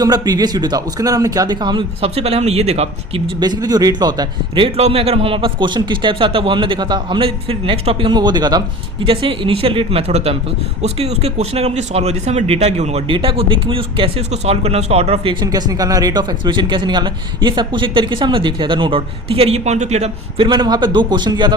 जो हमारा previous video था उसके अंदर हमने क्या देखा, हमने सबसे पहले हमने ये देखा कि बेसिकली जो रेट लॉ होता है, रेट लॉ में अगर हमारे पास क्वेश्चन किस टाइप से आता है वो हमने देखा था। हमने फिर नेक्स्ट टॉपिक हमने वो देखा था कि जैसे इनिशियल रेट मेथड होता है उसके क्वेश्चन अगर मुझे सॉल्व हो, जैसे हमें डेटा गिवन होगा, डेटा को देख के मुझे कैसे उसको सॉल्व करना है, उसका ऑर्डर ऑफ रिएक्शन कैसे निकालना है, रेट ऑफ एक्सप्रेशन कैसे निकालना है, ये सब कुछ एक तरीके से हमने देख लिया था, नो डाउट। ठीक है, ये पॉइंट तो क्लियर था। फिर मैंने वहाँ पे 2 क्वेश्चन किया था,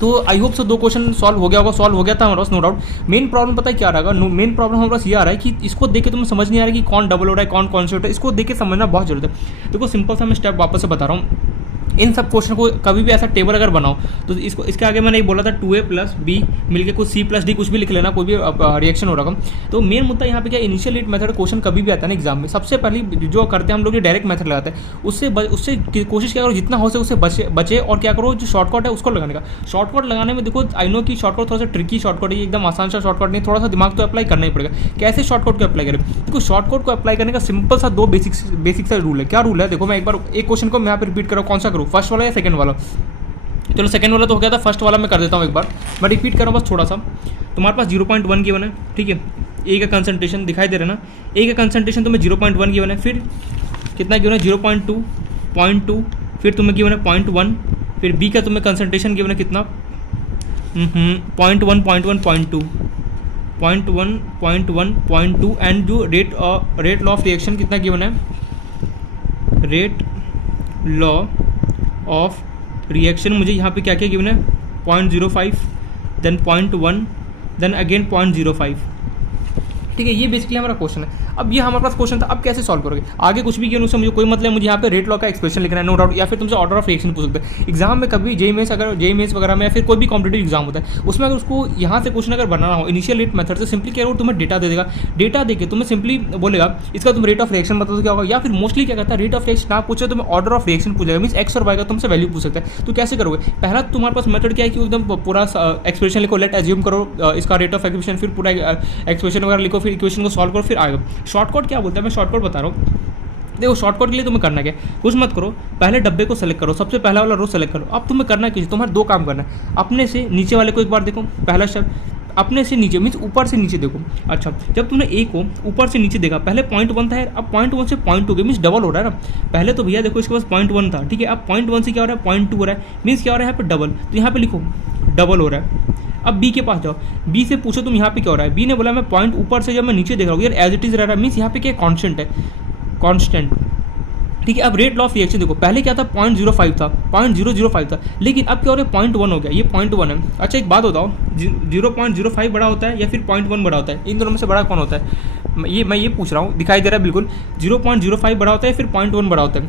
तो I hope so 2 question solve हो गया था हमारे पास, नो डाउट। मेन प्रॉब्लम पता है क्या रहेगा, मेन प्रॉब्लम हमारे पास ये आ रहा है कि इसको देख के तुम्हें समझ नहीं आ रहा है कि कौन डबल हो रहा है, कौन कॉन्सेप्ट है, इसको देख के समझना बहुत जरूरत है। देखो सिंपल सा मैं स्टेप वापस से बता रहा हूँ। इन सब क्वेश्चन को कभी भी ऐसा टेबल अगर बनाओ तो इसके आगे मैंने बोला था 2a + b मिलके कुछ c + d कुछ भी लिख लेना, कोई भी रिएक्शन हो रहा। तो मेन मुद्दा यहाँ पे क्या, इनिशियल रेट मेथड क्वेश्चन कभी भी आता है ना एग्जाम में, सबसे पहले जो करते हैं हम लोग ये डायरेक्ट मेथड लगाते हैं, उससे कोशिश क्या करो जितना हो सके उससे बचे और क्या करो जो शॉर्टकट है उसको लगाने का। शॉर्टकट लगाने में देखो आई नो कि शॉर्टकट थोड़ा सा ट्रिकी शॉर्टकट है, एकदम आसान सा शॉर्टकट नहीं, थोड़ा सा दिमाग तो अप्लाई करना ही पड़ेगा। कैसे शॉर्टकट को अप्लाई करें, देखो शॉर्टकट को अप्लाई करने का सिंपल सा 2 बेसिक सा रूल है। क्या रूल है, देखो मैं एक बार एक क्वेश्चन को मैं यहाँ पे रिपीट करूँ, कौन सा करूँ, फर्स्ट वाला या सेकंड वाला। चलो सेकंड वाला तो हो गया था, फर्स्ट वाला मैं कर देता हूँ एक बार, मैं रिपीट कर रहा हूँ बस थोड़ा सा। तुम्हारे पास 0.1 गिवन है, ठीक है, ए का कंसंट्रेशन दिखाई दे रहा है ना, ए का कंसंट्रेशन तुम्हें 0.1 गिवन है, फिर कितना गिवन है 0.2, 0.2, फिर तुम्हें गिवन है 0.1, फिर बी का तुम्हें कंसंट्रेशन गिवन है कितना 0.1, 0.1, 0.2, 0.1, 0.1, 0.2 एंड जो रेट लॉ ऑफ रिएक्शन कितना गिवन है, रेट लॉ ऑफ रिएक्शन मुझे यहाँ पे क्या क्या गिवन है 0.05, देन 0.1, देन अगेन 0.05। ठीक है, ये बेसिकली हमारा क्वेश्चन है। अब ये हमारे पास क्वेश्चन था, अब कैसे सॉल्व करोगे, आगे कुछ भी किया उससे मुझे कोई मतलब, मुझे यहाँ पे रेट लॉ का एक्सप्रेशन लिखना है, नो डाउट, या फिर तुमसे ऑर्डर ऑफ रिएक्शन पूछ सकते हैं। एग्जाम में कभी जेईई मेंस वगैरह में या फिर कोई भी कॉम्पिटेटिव एग्जाम होता है उसमें अगर उसको यहाँ से क्वेश्चन अगर बनाना हो इनिशियल रेट मेथड से, सिंपली क्या होगा तुम्हें डेटा दे देगा, डेटा देके तुम्हें सिंपली बोलेगा इसका तुम रेट ऑफ रिएक्शन बता दो क्या होगा, या फिर मोस्टली क्या करता है रेट ऑफ रिएक्शन ना पूछे तुम्हें ऑर्डर ऑफ रिएक्शन पूछेगा, मीन्स एक्स और वाई का तुमसे वैल्यू पूछ सकता है। तो कैसे करोगे, पहला तुम्हारे पास मेथड क्या है कि एकदम पूरा एक्सप्रेशन लिखो, लेट एज्यूम करो इसका रेट ऑफ एक्सप्रेशन, फिर पूरा एक्सप्रेशन वगैरह लिखो, फिर इक्वेशन को सॉल्व करो, फिर आएगा। शॉर्टकट क्या बोलता है, मैं शॉर्टकट बता रहा हूँ। देखो शॉर्टकट के लिए तुम्हें करना क्या, कुछ मत करो, पहले डब्बे को सेलेक्ट करो, सबसे पहला वाला रो सेलेक्ट करो। अब तुम्हें करना क्या, तुम्हारे 2 काम करना है, अपने से नीचे वाले को एक बार देखो, पहला स्टेप अपने से नीचे मीन्स ऊपर से नीचे देखो। अच्छा, जब तुमने ए को ऊपर से नीचे देखा, पहले 0.1 था यार, अब 0.1 से 0.2 गया, मीन्स डबल हो रहा है ना। पहले तो भैया देखो इसके पास 0.1 था, ठीक है, अब 0.1 से क्या हो रहा है 0.2 हो रहा है, मीन्स क्या हो रहा है यहाँ पे डबल, तो यहाँ पे लिखो डबल हो रहा है। अब बी के पास जाओ, बी से पूछो तुम यहाँ पे क्या हो रहा है, बी ने बोला मैं पॉइंट ऊपर से जब मैं नीचे देख रहा हूँ यार एज इट इज रह रहा है, मीन्स यहाँ पे क्या कॉन्स्टेंट है, कॉन्स्टेंट। ठीक है, अब रेट लॉ ऑफ रिएक्शन देखो, पहले क्या था 0.05 था, 0.005 था, लेकिन अब क्या हो रहा है 0.1 हो गया, ये 0.1 है। अच्छा एक बात बताओ, 0.05 बड़ा होता है या फिर 0.1 बड़ा होता है, इन दोनों में से बड़ा कौन होता है, मैं ये पूछ रहा हूँ, दिखाई दे रहा है बिल्कुल, 0.05 बड़ा होता है फिर 0.1 बड़ा होता है।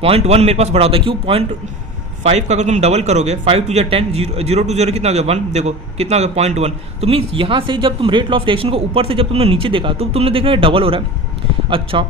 0.1 मेरे पास बड़ा होता है, क्यों 0.5 का अगर तुम डबल करोगे 5 2 10, 0 2 0 कितना हो गया 1, देखो कितना हो गया 0.1। तो मीन्स यहाँ से जब तुम रेट लॉ ऑफ रिएक्शन को ऊपर से जब तुमने नीचे देखा तो तुमने देखा है डबल हो रहा है। अच्छा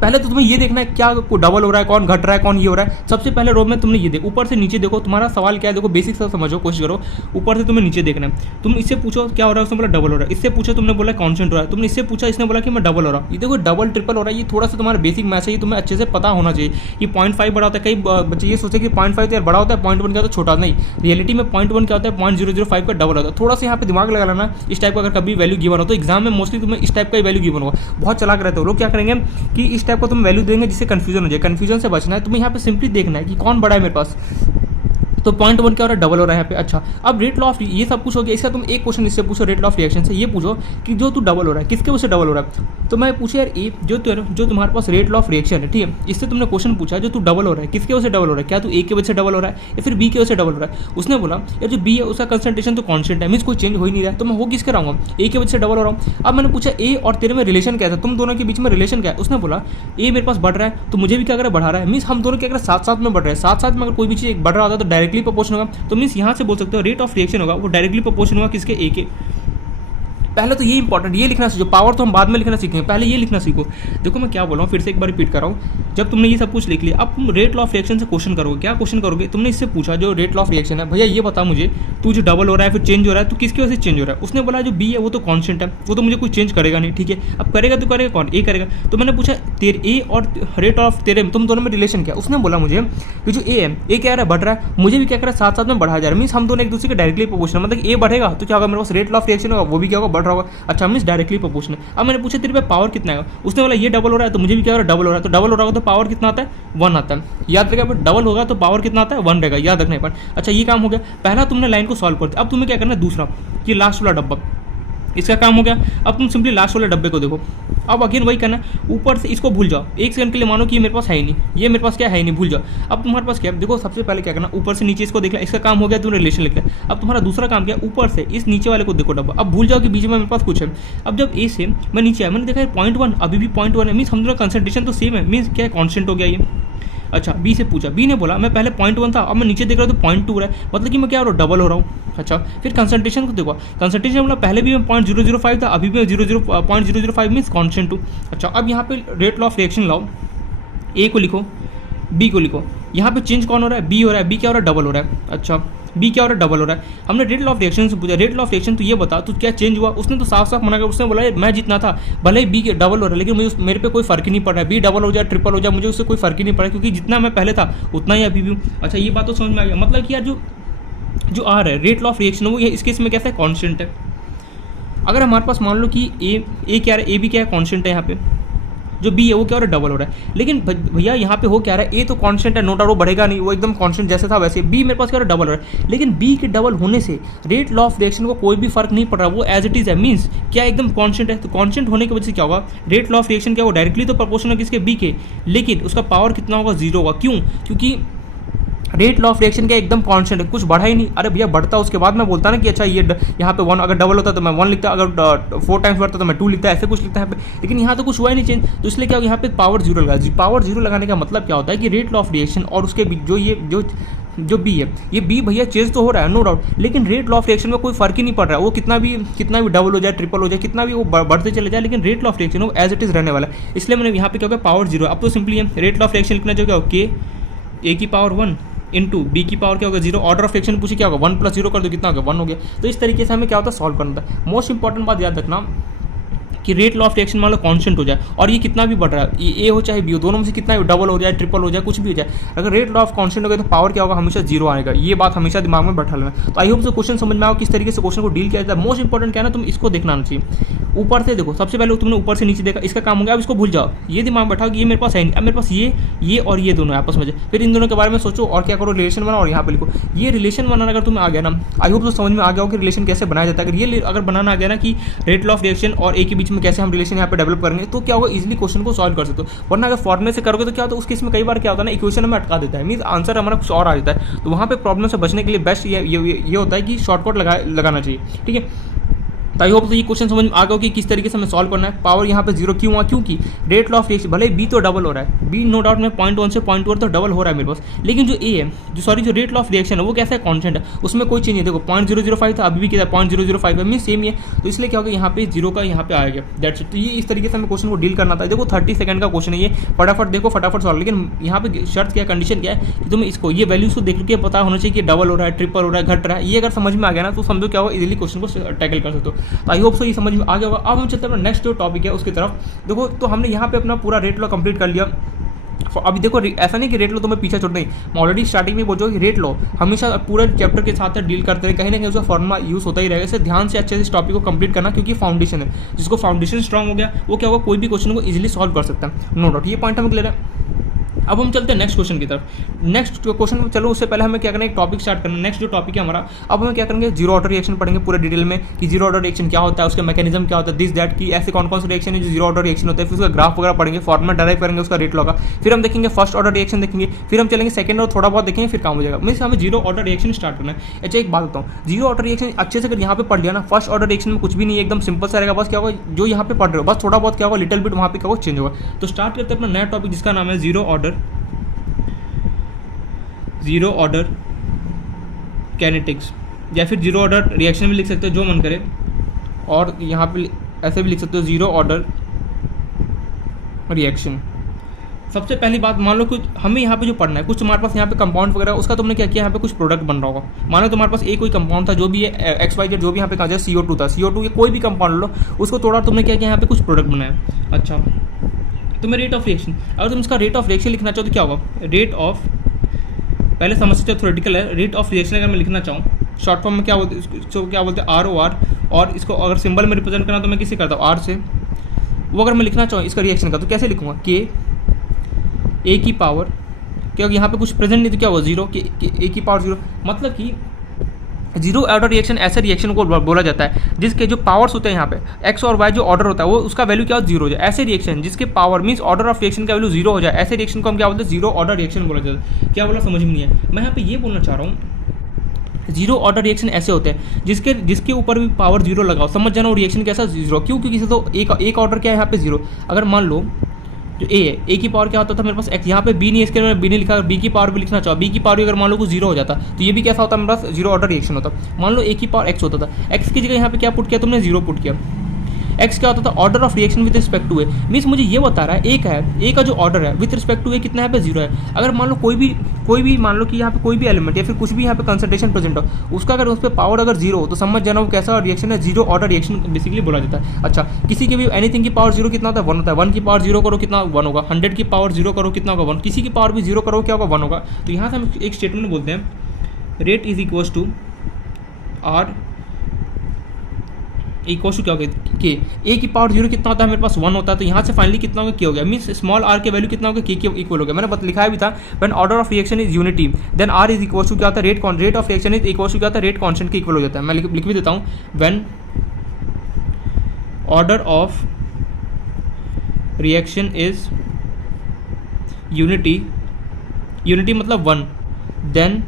पहले तो तुम्हें ये देखना है क्या डबल हो रहा है, कौन घट रहा है, कौन ये हो रहा है। सबसे पहले रो में तुमने ये देखो, ऊपर से नीचे देखो, तुम्हारा सवाल क्या है देखो, बेसिक सा समझो, कोशिश करो, ऊपर से तुम्हें नीचे देखना है। तुम इससे पूछो क्या हो रहा है, उसने बोला डबल हो रहा है, इससे पूछो तुमने बोला कॉन्स्टेंट हो रहा है, तुमने इससे पूछा इसने बोला कि मैं डबल हो रहा है। ये देखो डबल ट्रिपल हो रहा है, ये थोड़ा सा तुम्हारा बेसिक मैथ्स है, ये तुम्हें अच्छे से पता होना चाहिए कि 0.5 बड़ा होता है। कई बच्चे ये सोचे कि 0.5 तो यार बड़ा होता है, 0.1 क्या होता है छोटा, नहीं, रियलिटी में 0.1 क्या होता है 0.005 का डबल होता है। थोड़ा सा यहाँ पे दिमाग लगा लेना, इस टाइप का अगर कभी वैल्यू गिवन हो तो एग्जाम में मोस्टली तुम्हें इस टाइप का वैल्यू गिवन होगा। बहुत चलाक रहते हो लोग, क्या करेंगे कि इस टाइप का तुम वैल्यू देंगे जिससे कंफ्यूजन हो जाए, कंफ्यूजन से बचना है। तुम्हें यहाँ पे सिंपली देखना है कि कौन बड़ा है मेरे पास, तो 0.1 क्या हो रहा है डबल हो रहा है यहाँ पे। अच्छा अब रेट लॉ ऑफ ये सब कुछ हो गया, इसका तुम एक क्वेश्चन इससे पूछो रेट लॉ ऑफ रिएक्शन से, ये पूछो कि जो तू डबल हो रहा है किसके वजह से डबल हो रहा है। तो मैं पूछा यार ए जो तुम्हारे पास रेट लॉ ऑफ रिएक्शन है, ठीक है, इससे तुमने क्वेश्चन पूछा जो तू डबल हो रहा है किसके वजह से डबल हो रहा है, क्या तू ए की वजह से डबल हो रहा है या फिर बी की वजह से डबल हो रहा है। उसने बोला यार जो बी है उसका कंसंट्रेशन तो कॉन्स्टेंट है, मीन्स कोई चेंज हो ही नहीं रहा है, तो मैं हो किसके रहा हूँ ए की वजह से डबल हो रहा हूँ। अब मैंने पूछा ए और तेरे में रिलेशन क्या था, तुम दोनों के बीच में रिलेशन क्या है। उसने बोला ए मेरे पास बढ़ रहा है तो मुझे भी क्या कर बढ़ा रहा है, मीन्स हम दोनों क्या कर साथ साथ में बढ़ रहे हैं, साथ साथ में अगर कोई भी चीज़ बढ़ रहा होता है तो डायरेक्टली प्रोपोर्शन होगा। तो मीन्स यहाँ से बोल सकते हो रेट ऑफ रिएक्शन होगा वो डायरेक्टली प्रोपोर्शन होगा किसके ए के। पहले तो ये इंपॉर्टेंट, ये लिखना सीखो, पावर तो हम बाद में लिखना सीखेंगे, पहले ये लिखना सीखो। देखो मैं क्या बोल रहा हूँ, फिर से एक बार रिपीट कर रहा हूँ। जब तुमने ये सब कुछ लिख लिया, अब तुम रेट लॉ ऑफ रिएक्शन से क्वेश्चन करोगे। क्या क्वेश्चन करोगे, तुमने इससे पूछा जो रेट लॉ ऑफ रिएक्शन है, भैया ये बता मुझे तू जो डबल हो रहा है फिर चेंज हो रहा है तो किसकी वजह से चेंज हो रहा है। उसने बोला जो बी है वो तो कॉन्स्टेंट है, वो तो मुझे कोई चेंज करेगा नहीं, ठीक है। अब करेगा तो करेगा कौन, ए करेगा। तो मैंने पूछा तेरे ए और रेट ऑफ तेरे तुम दोनों में रिलेशन क्या। उसने बोला मुझे कि जो ए है ए क्या रहा है बढ़ रहा है, मुझे भी क्या कर रहा है साथ साथ में बढ़ाया जा रहा है, मीन्स हम दोनों एक दूसरे के डायरेक्टली प्रोपोर्शनल, मतलब ए बढ़ेगा तो क्या होगा मेरे पास रेट लॉ ऑफ रिएक्शन होगा वो भी क्या होगा बढ़ रहा होगा। अच्छा मीन्स डायरेक्टली प्रोपोर्शनल। अब मैंने पूछा तेरे पे पावर कितना है, उसने बोला ये डबल हो रहा है तो मुझे भी क्या हो रहा है, डबल हो रहा है। तो डबल हो रहा होगा तो पावर कितना आता है, 1 आता है। याद रखेगा, डबल होगा तो पावर कितना आता है, 1 रहेगा, याद रखना पर। अच्छा ये काम हो गया, पहला तुमने लाइन को सॉल्व कर दिया। अब तुम्हें क्या करना है, दूसरा ये लास्ट वाला डब्बा, इसका काम हो गया। अब तुम सिंपली लास्ट वाले डब्बे को देखो। अब अगेन वही करना है, ऊपर से इसको भूल जाओ, एक सेकंड के लिए मानो कि ये मेरे पास है ही नहीं, ये मेरे पास क्या है ही नहीं, भूल जाओ। अब तुम्हारे पास क्या है, देखो सबसे पहले क्या करना, ऊपर से नीचे इसको देख लिया, इसका काम हो गया, तुमने रिलेशन लिख लिया। अब तुम्हारा दूसरा काम क्या है, ऊपर से इस नीचे वाले को देखो डब्बा। अब भूल जाओ कि बीच में मेरे पास कुछ है। अब जब ए से मैं नीचे आया, मैंने देखा 0.1 अभी भी 0.1 है, मीन्स हम दोनों कंसंट्रेशन तो सेम है, मीन्स क्या है, कॉन्स्टेंट हो गया ये। अच्छा बी से पूछा, बी ने बोला मैं पहले 0.1 था, अब मैं नीचे देख रहा हूँ तो 0.2 रहा है, मतलब कि मैं क्या हो रहा हूँ, डबल हो रहा हूँ। अच्छा फिर कंसंट्रेशन को देखो, कंसंट्रेशन बोला पहले भी मैं 0.005 था, अभी भी 0.005 मीन्स कॉन्स्टेंट हूँ। अच्छा अब यहाँ पे रेट ऑफ रिएक्शन लाओ, ए को लिखो, बी को लिखो, यहाँ पे चेंज कौन हो रहा है, बी हो रहा है, बी क्या हो रहा है, डबल हो रहा है। अच्छा बी क्या हो रहा है, डबल हो रहा है। हमने रेट ऑफ रिएक्शन से पूछा, रेट ऑफ रिएक्शन तो ये बता तू क्या चेंज हुआ, उसने तो साफ साफ मना कर, उसने बोला मैं जितना था भले ही बी के डबल हो रहा है, लेकिन मुझे मेरे पे कोई फर्क ही नहीं पड़ रहा है, बी डबल हो जाए ट्रिपल हो जाए मुझे उससे कोई फर्क ही नहीं पड़ रहा है, क्योंकि जितना मैं पहले था उतना ही अभी भी हूँ। अच्छा ये बात तो समझ में आ गया, मतलब कि यार जो आ रहा है रेट ऑफ रिएक्शन वो ये इस केस में कैसा है, कॉन्स्टेंट है। अगर हमारे पास मान लो कि ए क्या है, ए बी क्या है, कॉन्स्टेंट है, यहाँ पे जो बी है वो क्या हो रहा है, डबल हो रहा है। लेकिन भैया यहाँ पे हो क्या रहा है, ए तो कांस्टेंट है, नो डाउट वो बढ़ेगा नहीं, वो एकदम कांस्टेंट जैसे था वैसे। बी मेरे पास क्या हो रहा है, डबल हो रहा है, लेकिन बी के डबल होने से रेट लॉ ऑफ रिएक्शन को कोई भी फर्क नहीं पड़ रहा, वो एज इट इज है, मीन्स क्या एकदम कांस्टेंट है। तो कांस्टेंट होने की वजह से क्या होगा, रेट लॉ ऑफ रिएक्शन क्या होगा, डायरेक्टली तो प्रोपोर्शनल किसके, बी के, लेकिन उसका पावर कितना होगा, 0 होगा। क्यों, क्योंकि रेट लॉ ऑफ रिएक्शन का एकदम कांस्टेंट है, कुछ बढ़ा ही नहीं। अरे भैया बढ़ता उसके बाद मैं बोलता ना कि अच्छा ये यहाँ पे 1 अगर डबल होता तो मैं 1 लिखता, अगर 4 टाइम्स बढ़ता तो मैं 2 लिखता, ऐसे कुछ लिखता है यहाँ पे, लेकिन यहाँ तो कुछ हुआ ही नहीं चेंज, तो इसलिए क्या यहाँ पे पावर 0 लगा। पावर 0 लगाने का मतलब क्या होता है कि रेट लॉ ऑफ रिएक्शन और उसके जो बी है, ये बी भैया चेंज तो हो रहा है नो डाउट, लेकिन रेट लॉ ऑफ रिएक्शन में कोई फर्क ही नहीं पड़ रहा है, वो कितना भी डबल हो जाए, ट्रिपल हो जाए, कितना भी वो बढ़ते चले जाए, लेकिन रेट लॉ ऑफ रिएक्शन वो एज इट इज रहने वाला है। इसलिए मैंने यहाँ पे क्या होगा, पावर 0 है। अब तो सिंपली है रेट लॉ ऑफ रिएक्शन लिखना जो क्या हो, के ए की पावर 1 इंटू बी की पावर क्या होगा, 0। ऑर्डर ऑफ रिएक्शन पूछे क्या होगा, 1 + 0 कर दो, कितना होगा, 1 हो गया। तो इस तरीके से हमें क्या होता है, सॉल्व करना था। मोस्ट इंपॉर्टेंट बात याद रखना कि रेट लॉ ऑफ रिएक्शन मान लो कांस्टेंट हो जाए और ये कितना भी बढ़ रहा है, ए हो चाहे बी हो, दोनों में से कितना भी डबल हो जाए, ट्रिपल हो जाए, कुछ भी हो जाए, अगर रेट लॉ ऑफ कांस्टेंट हो गया तो पावर क्या होगा, हमेशा 0 आएगा। ये बात हमेशा दिमाग में बैठा लेना। तो आई होप से क्वेश्चन समझ में आओ किस तरीके से क्वेश्चन को डील किया जाता है। मोस्ट इंपॉर्टेंट क्या है ना, तुम इसको देखना आना चाहिए। ऊपर से देखो, सबसे पहले तुमने ऊपर से नीचे देखा, इसका काम हो गया। अब इसको भूल जाओ, ये दिमाग में बैठाओ कि ये मेरे पास है नहीं, अब मेरे पास ये और ये दोनों आपस में, फिर इन दोनों के बारे में सोचो और क्या करो, रिलेशन बनाओ और यहाँ पे लिखो। ये रिलेशन बनाना अगर तुम्हें आ गया ना, आई होप तो समझ में आ गया हो कि रिलेशन कैसे बनाया जाता है। अगर ये अगर बनाना आ गया ना कि रेट लॉ ऑफ रिएक्शन और ए के बीच में कैसे हम रिलेशन यहाँ पे डेवलप करेंगे, तो क्या होगा, इजीली क्वेश्चन को सॉल्व कर सकते हो। वरना अगर फॉर्मूले से करोगे तो क्या होता है, उस केस में कई बार क्या होता है ना, इक्वेशन हमें अटका देता है, मीन्स आंसर हमारा कुछ और आ जाता है। तो वहाँ पे प्रॉब्लम से बचने के लिए बेस्ट ये होता है कि शॉर्टकट लगाना चाहिए, ठीक है। तो आई होप तो ये क्वेश्चन समझ में आ गया कि किस तरीके से हमें सॉल्व करना है। पावर यहाँ पे 0 क्यों हुआ, क्योंकि रेट लॉ ऑफ रिएक्शन भले बी तो डबल हो रहा है, बी नो डाउट में 0.1 से 0.2 तो डबल हो रहा है मेरे पास, लेकिन जो ए है, जो रेट लॉ ऑफ रिएक्शन है वो कैसा है, कांस्टेंट है, उसमें कोई चेंज नहीं। देखो 0.005 था, अभी भी क्या 0.005 है, मीन सेम ही है। तो इसलिए क्या होगा, यहाँ पे 0 का यहाँ पे आएगा, दैट्स इट। तो ये इस तरीके से हमें क्वेश्चन को डील करना था। देखो 30 सेकंड का क्वेश्चन है ये, फटाफट देखो, फटाफट सॉल्व। लेकिन यहाँ पे शर्त क्या, कंडीशन क्या है कि तुम्हें इसको ये वैल्यूज को देख के पता होना चाहिए कि डबल हो रहा है, ट्रिपल हो रहा है, घट रहा है। ये अगर समझ में आ गया ना तो समझो क्या होगा, इजीली क्वेश्चन को टैकल कर सकते हो। तो आई होप सो ये समझ में आ गया होगा। अब हम चलते हैं अपना नेक्स्ट जो टॉपिक है उसकी तरफ। देखो तो हमने यहाँ पे अपना पूरा रेट लॉ कंप्लीट कर लिया। अभी देखो ऐसा नहीं कि रेट लो तुम्हें पीछे छोड़ नहीं, मैं ऑलरेडी स्टार्टिंग में बोल कि रेट लो हमेशा पूरे चैप्टर के साथ डील करते रहे, कहीं ना कहीं उसका फॉर्मूला यूज होता ही रहेगा। इसे ध्यान से अच्छे से इस टॉपिक को कंप्लीट करना, क्योंकि फाउंडेशन है, जिसको फाउंडेशन स्ट्रांग हो गया वो क्या होगा, कोई भी क्वेश्चन को इजीली सॉल्व कर सकता है, नो डाउट। ये पॉइंट हमें क्लियर है। अब हम चलते हैं नेक्स्ट क्वेश्चन की तरफ। नेक्स्ट क्वेश्चन में चलो उससे पहले हमें क्या करना है, एक टॉपिक स्टार्ट करना है। नेक्स्ट जो टॉपिक है हमारा, अब हमें क्या करेंगे, जीरो ऑर्डर रिएक्शन पढ़ेंगे पूरे डिटेल में कि जीरो ऑर्डर रिएक्शन क्या होता है, उसका मैकेनिज्म क्या होता है, दिस दैट, कि ऐसे कौन कौन से रिएक्शन है जो जीरो ऑर्डर रिएक्शन होता है। फिर उसका ग्राफ वगैरह पढ़ेंगे, फॉर्मूला डराइव करेंगे उसका रेट लॉ का। फिर हम देखेंगे फर्स्ट ऑर्डर रिएक्शन देखेंगे, फिर हम चलेंगे सेकंड और थोड़ा बहुत देखेंगे, फिर काम हो जाएगा। मीन्स हमें जीरो ऑर्डर रिएक्शन स्टार्ट करना है। अच्छा एक बात बताऊँ, जीरो ऑर्डर रिएक्शन अच्छे से अगर यहाँ पे पढ़ लिया ना, फर्स्ट ऑर्डर रिएक्शन में कुछ भी नहीं है, एकदम सिंपल सा रहेगा। बस क्या होगा, जो यहाँ पे पढ़ रहे हो बस थोड़ा बहुत क्या होगा, लिटिल बिट वहाँ पे क्या होगा, चेंज होगा। तो स्टार्ट करते हैं अपना नया टॉपिक जिसका नाम है जीरो ऑर्डर कैनेटिक्स, या फिर जीरो ऑर्डर रिएक्शन भी लिख सकते हो जो मन करे, और यहाँ पे ऐसे भी लिख सकते हो जीरो ऑर्डर रिएक्शन। सबसे पहली बात, मान लो कुछ हमें यहाँ पे जो पढ़ना है, कुछ तुम्हारे पास यहाँ पे कंपाउंड वगैरह, उसका तुमने क्या किया, यहाँ पे कुछ प्रोडक्ट बन रहा होगा। मानो तुम्हारे पास कोई कंपाउंड था, जो भी है XYZ, जो भी यहाँ पे कहा जाए, CO2 था, CO2 या कोई भी कंपाउंड लो, उसको तोड़ा, तुमने क्या किया, यहाँ पे कुछ प्रोडक्ट बनाया। अच्छा तुम्हें रेट ऑफ रिएक्शन, अगर तुम इसका रेट ऑफ रिएक्शन लिखना चाहो तो क्या होगा, रेट ऑफ, पहले समझते हो थ्योरेटिकल है, रेट ऑफ रिएक्शन अगर मैं लिखना चाहूँ शॉर्ट फॉर्म में क्या बोलते हैं, क्या बोलते हैं, ROR, और इसको अगर सिंबल में रिप्रेजेंट करना तो मैं किससे करता हूँ, आर से। वो अगर मैं लिखना चाहूँ इसका रिएक्शन का तो कैसे लिखूँगा, के ए की पावर, क्योंकि यहाँ पे कुछ प्रेजेंट नहीं तो क्या होगा, जीरो, के ए की पावर जीरो। मतलब कि जीरो ऑर्डर रिएक्शन ऐसे रिएक्शन को बोला जाता है जिसके जो पावर्स होते हैं यहाँ पे एक्स और वाई जो ऑर्डर होता है वो उसका वैल्यू क्या हो, जीरो हो जाए। ऐसे रिएक्शन जिसके power means order of reaction का वैल्यू जीरो हो जाए, ऐसे रिएक्शन को हम क्या बोलते हैं, जीरो ऑर्डर रिएक्शन बोला जाता है। क्या बोला समझ में नहीं है। मैं यहाँ पे ये बोलना चाह रहा हूँ जीरो ऑर्डर रिएक्शन ऐसे होते हैं जिसके ऊपर भी पावर जीरो लगाओ, समझ जाना वो रिएक्शन कैसा जीरो। क्यों, क्योंकि तो एक ऑर्डर क्या है यहाँ पे जीरो। अगर मान लो जो ए है, ए की पावर क्या होता था मेरे पास एक्स, यहाँ पे बी नहीं, इसके मैं बी नहीं लिखा, बी की पावर भी लिखना चाहो, बी की पावर भी अगर मान लो को जीरो हो जाता तो ये भी कैसा होता मेरे पास, जीरो ऑर्डर रिएक्शन होता। मान लो ए की पावर एक्स होता था, एक्स की जगह यहाँ पे क्या पुट किया तुमने, जीरो पुट किया। एक्स क्या होता था, order of reaction with respect to A, means मुझे ये बता रहा है एक है, ए का जो ऑर्डर है विद रिस्पेक्ट टू ए कितना है पे, जीरो है। अगर मान लो कोई भी मान लो कि यहाँ पे कोई भी एलिमेंट या फिर कुछ भी यहाँ पे कंसंट्रेशन प्रेजेंट हो, उसका अगर उस पर पावर अगर जीरो हो तो समझ जाना वो कैसा रिएक्शन है, जीरो ऑर्डर रिएक्शन बेसिकली बोला जाता है। अच्छा, किसी के भी एनीथिंग की पावर जीरो कितना होता है, वन होता है। वन की पावर जीरो करो कितना, वन होगा। 100 की पावर जीरो करो कितना होगा, वन। किसी की पावर भी जीरो करो क्या होगा, वन होगा। तो यहाँ से हम एक स्टेटमेंट बोलते हैं, rate is equals to R equal to क्या होगा, के। ए की पावर जीरो कितना होता है मेरे पास, वन होता है। तो यहाँ से फाइनली कितना होगा, के हो गया। मीन्स स्मॉल आर के वैल्यू कितना होगा, के इक्वल हो गया। मैंने लिखा भी था when order of reaction is unity then R is equal to क्या होता है, rate of reaction is equal to क्या होता है, रेट कांस्टेंट के इक्वल हो जाता है। मैं लिख भी देता हूँ, when order of reaction is unity मतलब one, then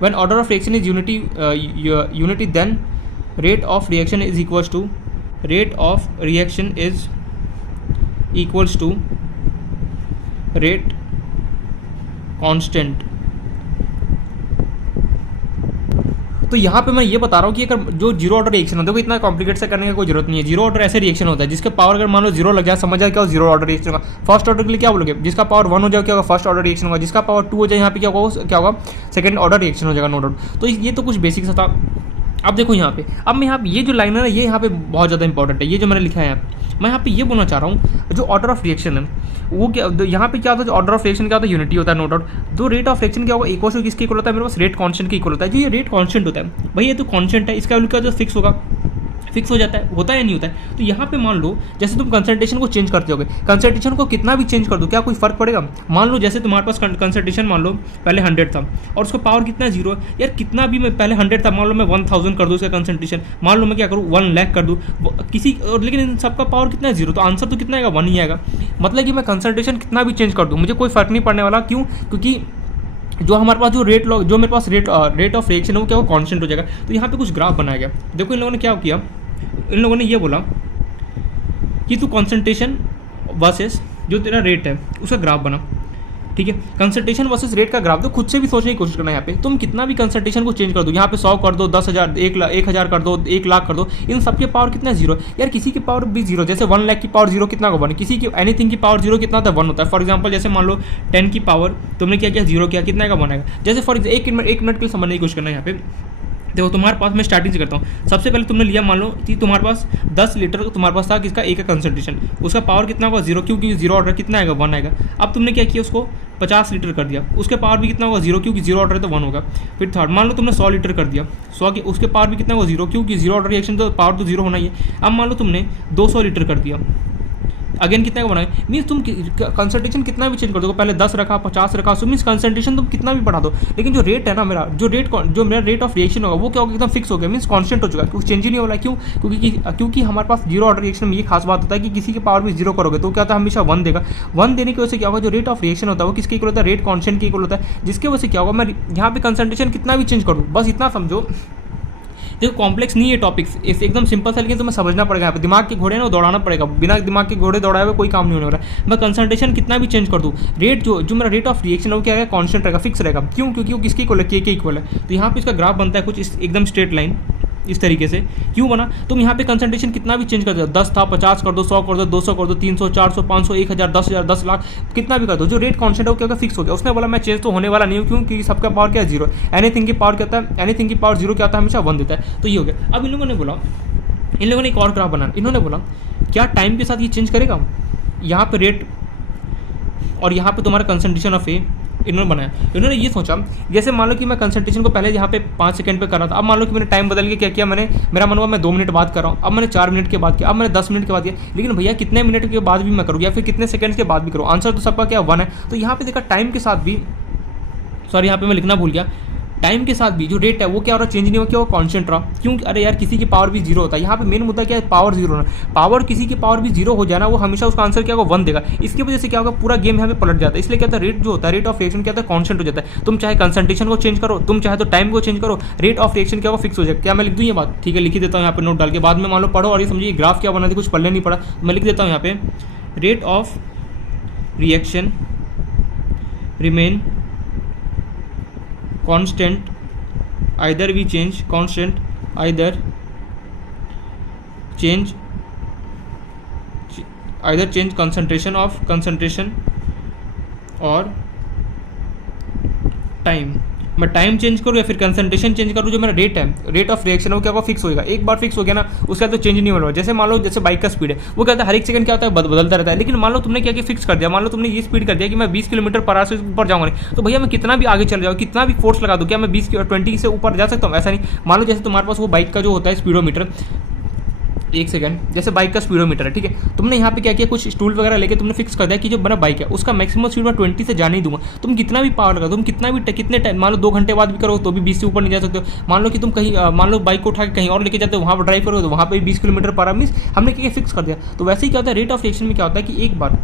when order of reaction is unity then rate of reaction is equals to rate constant। तो यहाँ पे मैं ये बता रहा हूँ कि अगर जो जीरो ऑर्डर रिएक्शन होता है, देखो इतना कॉम्प्लिकेट से करने की कोई जरूरत नहीं है। जीरो ऑर्डर ऐसे रिएक्शन होता है जिसके पावर अगर मान लो जीरो लग जाए, समझ जाए क्या हो, जीरो ऑर्डर रिएक्शन होगा। फर्स्ट ऑर्डर के लिए क्या बोलोगे, जिसका पावर वन हो जाए क्या होगा, फर्स्ट ऑर्डर रिएक्शन होगा। जिसका पावर टू हो जाए यहाँ पे क्या होगा, सेकंड ऑर्डर रिएक्शन हो जाएगा, नो डाउट। तो ये तो कुछ बेसिक सा था। अब देखो यहाँ पे, अब मैं यहाँ पे ये जो लाइन है ना, ये यहाँ पे बहुत ज़्यादा इंपॉर्टेंट है। ये जो मैंने लिखा है यहाँ पे, मैं यहाँ पे ये बोलना चाह रहा हूँ, जो ऑर्डर ऑफ रिएक्शन है वो क्या, यहाँ पे क्या होता है, जो ऑर्डर ऑफ रिएक्शन क्या होता है, यूनिटी होता है, नो डाउट। तो रेट ऑफ रिएक्शन क्या होगा, इक्वल टू किसके इक्वल होता है मेरे पास, रेट कांस्टेंट के इक्वल होता है। जो ये रेट कांस्टेंट होता है भाई, ये तो कांस्टेंट है, इसका वैल्यू क्या होता है, फिक्स होगा, फिक्स हो जाता है या नहीं होता है। तो यहाँ पे मान लो जैसे तुम कंसंट्रेशन को चेंज करते होगे, कंसंट्रेशन को कितना भी चेंज कर दो क्या कोई फर्क पड़ेगा। मान लो जैसे तुम्हारे पास कंसंट्रेशन मान लो पहले 100 था और उसका पावर कितना जीरो है, यार कितना भी मैं पहले 100 था, मान लो मैं 1000 कर दूँ उसका कंसंट्रेशन, मान लो मैं क्या करूँ 1 लाख कर दूँ किसी और, लेकिन इन सबका पावर कितना है जीरो, तो आंसर तो कितना आएगा, 1 ही आएगा। मतलब कि मैं कंसंट्रेशन कितना भी चेंज कर दूँ मुझे कोई फर्क नहीं पड़ने वाला। क्यों, क्योंकि जो हमारे पास जो जो मेरे पास रेट ऑफ रिएक्शन है वो क्या हो, कांस्टेंट हो जाएगा। तो यहाँ पे कुछ ग्राफ बनाया गया। देखो इन लोगों ने क्या किया, इन लोगों ने ये बोला कि तू कंसंट्रेशन वर्सेस जो तेरा रेट है उसका ग्राफ बना, ठीक है। कंसंट्रेशन वर्सेस रेट का ग्राफ तो खुद से भी सोचने की कोशिश करना है। यहाँ पे तुम कितना भी कंसंट्रेशन को चेंज कर दो, यहाँ पे 100 कर दो, 10,000, 1,000 कर दो, 1 लाख कर दो, इन सबके पावर कितना जीरो। यार किसी की पावर भी जीरो, जैसे 1 लाख की पावर जीरो कितना होगा, 1। किसी की एनीथिंग की पावर जीरो कितना होता है, 1 होता है। फॉर एग्जाम्पल जैसे मान लो 10 की पावर तुमने क्या किया, जीरो किया, कितना का 1 आएगा। जैसे फॉर एक मिनट के लिए समझने की कोशिश करना है। यहाँ पे देखो तुम्हारे पास, मैं स्टार्टिंग से करता हूँ। सबसे पहले तुमने लिया, मान लो कि तुम्हारे पास 10 लीटर तुम्हारे पास था, किसका, एक का कंसंट्रेशन, उसका पावर कितना होगा, जीरो, क्योंकि जीरो ऑर्डर कितना आएगा, 1 आएगा। अब तुमने क्या किया, उसको 50 लीटर कर दिया, उसके पावर भी कितना होगा, जीरो, क्योंकि जीरो ऑर्डर है तो 1 होगा। फिर थर्ड मान लो तुमने 100 लीटर कर दिया, 100 की उसके पावर भी कितना होगा, जीरो, क्योंकि जीरो ऑर्डर रिएक्शन तो पावर तो जीरो होना ही है। अब मान लो तुमने 200 लीटर कर दिया, अगेन कितना का बनाए, मीन्स तुम कंसंट्रेशन कितना भी चेंज कर दो, पहले 10 रखा, 50 रखा, सो मीन्स कंसंट्रेशन तुम कितना भी बढ़ा दो, लेकिन जो रेट है ना मेरा, जो मेरा रेट ऑफ रिएक्शन होगा वो क्या होगा, एकदम फिक्स हो गया, मीन्स कांस्टेंट हो चुका है, कुछ चेंज ही नहीं हो रहा है। क्यों, क्योंकि हमारे पास जीरो ऑर्डर रिएक्शन में ये खास बात होता है कि किसी के पावर भी जीरो करोगे तो क्या होता है, हमेशा 1 देगा। 1 देने की वजह से क्या होगा, जो रेट ऑफ रिएक्शन होता है वो किसके इक्वल होता है, रेट कांस्टेंट के इक्वल होता है, जिसकी वजह से क्या होगा, मैं यहाँ पे कंसंट्रेशन कितना भी चेंज कर दूँ, बस इतना समझो। देखो कॉम्प्लेक्स नहीं है टॉपिक्स, इस एकदम सिंपल सा, लेकिन तुम्हें समझना पड़ेगा। यहाँ पे दिमाग के घोड़े ना दौड़ाना पड़ेगा, बिना दिमाग के घोड़े दौड़ाए हुए कोई काम नहीं होने वाला है। मैं कंसंट्रेशन कितना भी चेंज कर दूँ, रेट जो मेरा रेट ऑफ रिएक्शन है वो क्या है, कांस्टेंट रहेगा, फिक्स रहेगा। क्यों, क्योंकि वो किसके इक्वल है, के इक्वल है। तो यहाँ पे इसका ग्राफ बनता है कुछ एकदम स्ट्रेट लाइन इस तरीके से। क्यों बना, तुम यहाँ पे कंसंट्रेशन कितना भी चेंज कर दो, 10 था 50 कर दो, 100 कर दो, 200 कर दो, 300, 400, 500, 1000, 10,000, 10 लाख, कितना भी कर दो, जो रेट कांस्टेंट है वो क्या फिक्स हो गया। उसने बोला मैं चेंज तो होने वाला नहीं हूँ, क्योंकि सबका पावर क्या है, जीरो। एनीथिंग की पावर क्या होता है, एनीथिंग की पावर जीरो क्या होता है, हमेशा 1 देता है। तो ये हो गया। अब इन लोगों ने बोला, इन लोगों ने एक और ग्राफ बनाया, इन्होंने बोला क्या टाइम के साथ ये चेंज करेगा, यहाँ पे रेट और यहाँ पे तुम्हारा कंसंट्रेशन ऑफ ए इन्होंने बनाया, इन्होंने ये सोचा जैसे मान लो कि मैं कंसंट्रेशन को पहले यहाँ पे 5 सेकंड पे कर रहा था, अब मान लो कि मैंने टाइम बदल के क्या किया, मैंने मेरा मन हुआ मैं 2 मिनट बाद कर रहा हूँ, अब मैंने 4 मिनट के बाद किया, अब मैंने 10 मिनट के बाद किया, लेकिन भैया कितने मिनट के बाद भी मैं करूँ या फिर कितने सेकंड के बाद भी करूँ, आंसर तो सबका क्या 1 है। तो यहाँ पे देखा टाइम के साथ भी, सॉरी यहाँ पे मैं लिखना भूल गया, टाइम के साथ भी जो रेट है वो क्या हो रहा, चेंज नहीं हो, क्या वो कांस्टेंट रहा, क्योंकि अरे यार किसी की पावर भी जीरो होता है, यहाँ पे मेन मुद्दा क्या है, पावर जीरो होना, पावर किसी की पावर भी जीरो हो जाना, वो हमेशा उसका आंसर क्या होगा 1 देगा, इसकी वजह से क्या होगा पूरा गेम यहाँ पे पलट जाता है। इसलिए क्या होता है, रेट जो होता है, रेट ऑफ रिएक्शन क्या होता है, कांस्टेंट हो जाता है, तुम चाहे कंसंट्रेशन को चेंज करो, तुम चाहे तो टाइम को चेंज करो, रेट ऑफ रिएक्शन क्या होगा फिक्स हो जाएगा। क्या मैं लिख दूँ ये बात, ठीक है लिख देता हूँ यहाँ पे नोट डाल के, बाद में मान लो पढ़ो और ये समझिए ग्राफ क्या बना थी, कुछ पढ़ने नहीं पड़ा, मैं लिख देता हूँ यहाँ पे rate of reaction remain constant either we change constant either change concentration और टाइम, मैं टाइम चेंज करूँ या फिर कंसंट्रेशन चेंज करूँ, जो मेरा रेट है, रेट ऑफ रिएक्शन है वो क्या होगा फिक्स होगा, एक बार फिक्स हो गया ना उसका तो चेंज नहीं होगा। जैसे मान लो जैसे बाइक का स्पीड है वो क्या होता है हर एक सेकंड क्या होता है बदलता रहता है, लेकिन मान लो तुमने क्या किया फिक्स कर दिया, मान लो तुमने ये स्पीड कर दिया कि मैं 20 किलोमीटर पर आवर से ऊपर जाऊँगा नहीं, तो भैया मैं कितना भी आगे चल जाऊँ, कितना भी फोर्स लगा दूँ, क्या मैं 20 से ऊपर जा सकता हूँ, ऐसा नहीं। मान लो जैसे तुम्हारे पास वो बाइक का जो होता है स्पीडोमीटर, एक सेकंड, जैसे बाइक का स्पीडोमीटर है, ठीक है, तुमने यहाँ पे क्या किया कुछ स्टूल वगैरह लेके तुमने फिक्स कर दिया कि जो मेरा बाइक है उसका मैक्सिमम स्पीड मैं 20 से जाने ही दूंगा। तुम कितना भी पावर लगा, तुम कितना भी कितने टाइम, मान लो 2 घंटे बाद भी करो तो भी 20 से ऊपर नहीं जा सकते हो। मान लो कि तुम कहीं मान लो बाइक को उठा के कहीं और लेके जाते हो, वहाँ पर ड्राइव करो तो वहाँ पर 20 किलोमीटर पर आवर, मीन्स हमने क्या फिक्स कर दिया। तो वैसे ही क्या होता है रेट ऑफ रिएक्शन में क्या होता है कि एक बार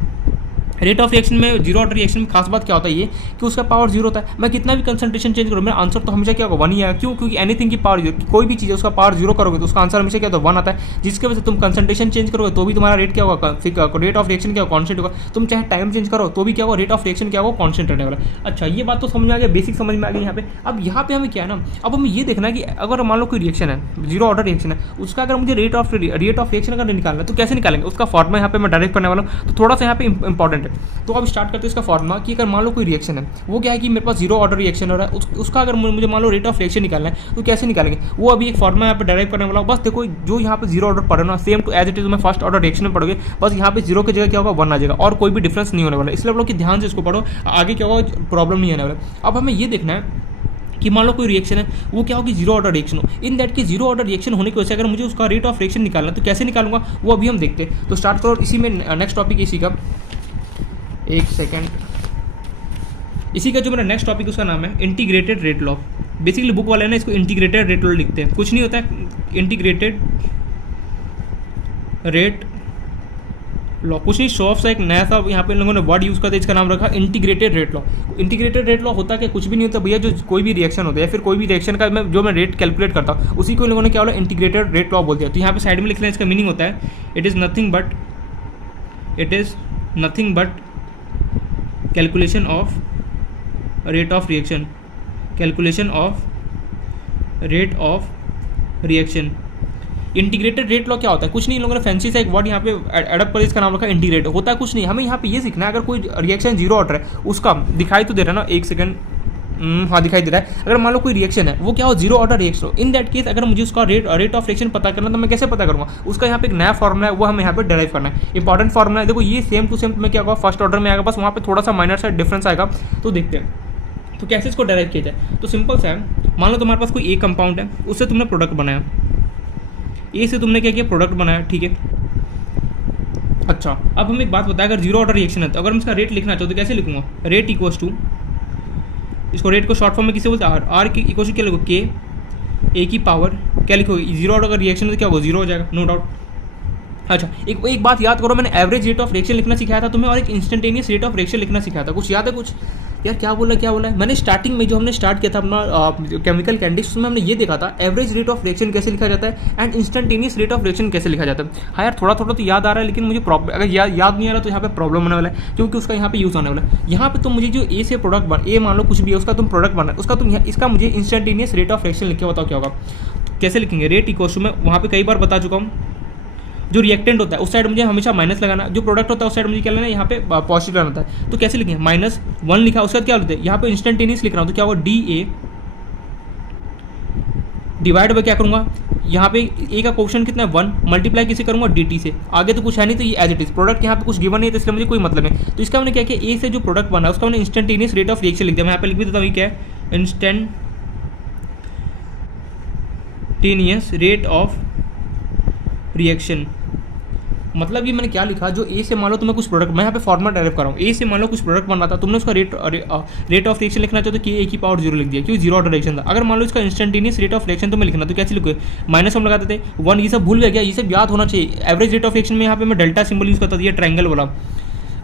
रेट ऑफ रिएक्शन में जीरो ऑर्डर रिएक्शन में खास बात क्या होता है ये कि उसका पावर जीरो होता है, मैं कितना भी कंसंट्रेशन चेंज करूँ मेरा आंसर तो हमेशा क्या होगा 1 ही आएगा। क्यों, क्योंकि एनीथिंग की पावर जीरो, कोई भी चीज़ है उसका पावर जीरो करोगे तो उसका आंसर हमेशा क्या होता है 1 आता है, जिसकी वजह से तुम कंसंट्रेशन चेंज करोगे तो भी तुम्हारा रेट क्या होगा, रेट ऑफ रिएक्शन क्या होगा कॉन्स्टेंट होगा, तुम चाहे टाइम चेंज करो तो भी क्या होगा रेट ऑफ रिएक्शन क्या होगा कॉन्स्टेंट रहने वाला। अच्छा ये बात तो समझ में आ गया, बेसिक समझ में आ गई यहाँ पे। अब यहाँ पे हमें क्या है ना, अब हमें ये देखना है कि अगर मान लो कोई रिएक्शन है जीरो ऑर्डर रिएक्शन है, उसका अगर मुझे रेट ऑफ रिएक्शन अगर निकालना है तो कैसे निकालेंगे, उसका फॉर्मुला यहाँ पे मैं डायरेक्ट करने वाला हूँ, तो थोड़ा सा यहाँ पे इंपॉर्टेंट है। तो अब स्टार्ट करते हैं इसका फॉर्मुला कि अगर मान लो कोई रिएक्शन है वो क्या है कि मेरे पास जीरो ऑर्डर रिएक्शन हो रहा है, उसका अगर मुझे मान लो रेट ऑफ रिएक्शन निकालना है तो कैसे निकालेंगे, वो अभी एक फॉर्मुला यहाँ पे डेराइव करने वाला हूँ। बस देखो जो यहाँ पे जीरो ऑर्डर पढ़ो ना same to as it is मैं फर्स्ट ऑर्डर रिएक्शन में पढ़ोगे, बस यहाँ पे जीरो की जगह क्या होगा 1 आ जाएगा और कोई भी डिफरेंस नहीं होने वाला। इसलिए आप लोग ध्यान से इसको पढ़ो, आगे क्या होगा प्रॉब्लम नहीं आने वाला। अब हमें ये देखना है कि मान लो कोई रिएक्शन है वो क्या होगी जीरो ऑर्डर रिएक्शन हो, इन दैट की जीरो ऑर्डर रिएक्शन होने की वजह से अगर मुझे उसका रेट ऑफ रिएक्शन निकालना तो कैसे निकालूंगा वो अभी हम देखते हैं। तो स्टार्ट करो, इसी में नेक्स्ट टॉपिक इसी का, एक सेकेंड, इसी का जो मेरा नेक्स्ट टॉपिक उसका नाम है integrated rate law. Basically book वाले ना इसको इंटीग्रेटेड रेट लॉ लिखते हैं, कुछ नहीं होता है इंटीग्रेटेड रेट लॉ, कुछ नहीं, शॉर्ट सा एक नया सा यहाँ पे इन लोगों ने वर्ड यूज़ करते, इसका नाम रखा integrated rate law. Integrated rate law होता है कि कुछ भी नहीं होता भैया, जो कोई भी रिएक्शन होता है या फिर कोई भी रिएक्शन का मैं रेट कैलकुलेट करता हूँ उसी को इन लोगों ने क्या बोला इंटीग्रेटेड रेट लॉ बोल दिया। तो यहाँ पे साइड में लिख लें, इसका मीनिंग होता है it is nothing but calculation of rate of reaction, calculation of rate of reaction. Integrated rate law क्या होता है, कुछ नहीं, इन लोगों ने फैंसी सा एक वर्ड यहाँ पे एडप्ट पर इसका नाम रखा इंटीग्रेट, होता है कुछ नहीं। हमें यहाँ पे ये सीखना है अगर कोई रिएक्शन जीरो ऑर्डर है उसका दिखाई तो दे रहा है ना, एक सेकंड, हाँ दिखाई दे रहा है। अगर मान लो कोई रिएक्शन है वो क्या हो जीरो ऑर्डर रिएक्शन हो, इन दैट केस अगर मुझे उसका रेट ऑफ रिएक्शन पता करना तो मैं कैसे पता करूँगा, उसका यहाँ पे एक नया फॉर्मुला है वो हमें यहाँ पे डेराइव करना है। इंपॉर्टेंट फॉर्मुला है, देखो ये सेम टू सेम तुम्हें क्या होगा फर्स्ट ऑर्डर में आएगा, बस वहाँ पे थोड़ा सा माइनर सा डिफरेंस आएगा। तो देखते हैं तो कैसे इसको डेराइव किया जाए। तो सिंपल सा है, मान लो तुम्हारे पास कोई ए कंपाउंड है, उससे तुमने प्रोडक्ट बनाया, ए से तुमने क्या किया प्रोडक्ट बनाया, ठीक है। अच्छा अब हमें एक बात बताया, अगर जीरो ऑर्डर रिएक्शन है तो अगर मैं इसका रेट लिखना चाहूँ तो कैसे लिखूंगा, रेट इक्वल्स टू, इसको रेट को शॉर्ट फॉर्म में किसे बोलते हैं आर की इक्वल्स टू क्या लिखो के ए की पावर क्या लिखोगे, जीरो ऑर्डर अगर रिएक्शन है तो क्या होगा जीरो हो जाएगा, नो डाउट। अच्छा एक बात याद करो, मैंने एवरेज रेट ऑफ रिएक्शन लिखना सिखाया था तुम्हें और एक इंस्टेंटेनियस रेट ऑफ रिएक्शन लिखना सिखाया था, कुछ याद है कुछ यार, क्या बोला है। मैंने स्टार्टिंग में जो हमने स्टार्ट किया था अपना केमिकल कैंडिस, उसमें हमने ये देखा था एवरेज रेट ऑफ रिएक्शन कैसे लिखा जाता है and instantaneous rate of reaction कैसे लिखा जाता है। हाँ यार थोड़ा तो याद आ रहा है, लेकिन मुझे अगर याद नहीं आ रहा तो यहाँ पे प्रॉब्लम होने वाला है, क्योंकि उसका यहाँ पे यूज़ होने वाला है। यहाँ पे तुम मुझे जो ए से प्रोडक्ट ए मान लो कुछ भी है उसका तुम प्रोडक्ट बना, उसका तुम इसका मुझे इंस्टेंटेनियस रेट ऑफ रिएक्शन लिख के बताओ क्या होगा, कैसे लिखेंगे। रेट इक्वल टू, मैं वहाँ पे कई बार बता चुका हूँ, जो रिएक्टेंट होता है उस साइड मुझे हमेशा माइनस लगाना, जो प्रोडक्ट होता है उस साइड मुझे क्या लेना है यहाँ पे पॉजिटिव लगाना होता है। तो कैसे लिखेंगे, -1 लिखा, उसके बाद क्या होता है यहाँ पे इंस्टेंटेनियस लिख रहा हूँ तो क्या होगा डी ए डिवाइड बाय क्या करूँगा, यहाँ पे ए का क्वेश्चन कितना है 1, मल्टीप्लाई किसे करूँगा dt से, आगे तो कुछ है नहीं तो ये एज इट इज प्रोडक्ट यहाँ पे कुछ गिवन नहीं है तो इसलिए मुझे कोई मतलब नहीं। तो इसका मैंने क्या किया, ए से जो प्रोडक्ट बना उसका मैंने इंस्टेंटेनियस रेट ऑफ रिएक्शन लिख दिया। मैं यहाँ पे लिख भी देता हूँ क्या है, इंस्टेंटेनियस रेट ऑफ रिएक्शन। मतलब ये मैंने क्या लिखा, जो ए से मान लो तुम्हें कुछ प्रोडक्ट, मैं यहाँ पे फॉर्मूला डेराइव कर रहा हूँ, ए से मान लो कुछ प्रोडक्ट बन रहा था, तुमने उसका रेट ऑफ रिएक्शन लिखना चाहो तो के ए की पावर 0 लिख दिया, क्योंकि 0 ऑर्डर रिएक्शन था। अगर मान लो इसका इंस्टेंटेनियस रेट ऑफ रिएक्शन तुम्हें लिखना तो क्या लिखोगे, माइनस हम लगाते थे 1, ये सब भूल गया क्या, ये सब याद होना चाहिए। एवरेज रेट ऑफ रिएक्शन में यहाँ पे मैं डेल्टा सिंबल यूज़ करता था, ये ट्रायंगल वाला।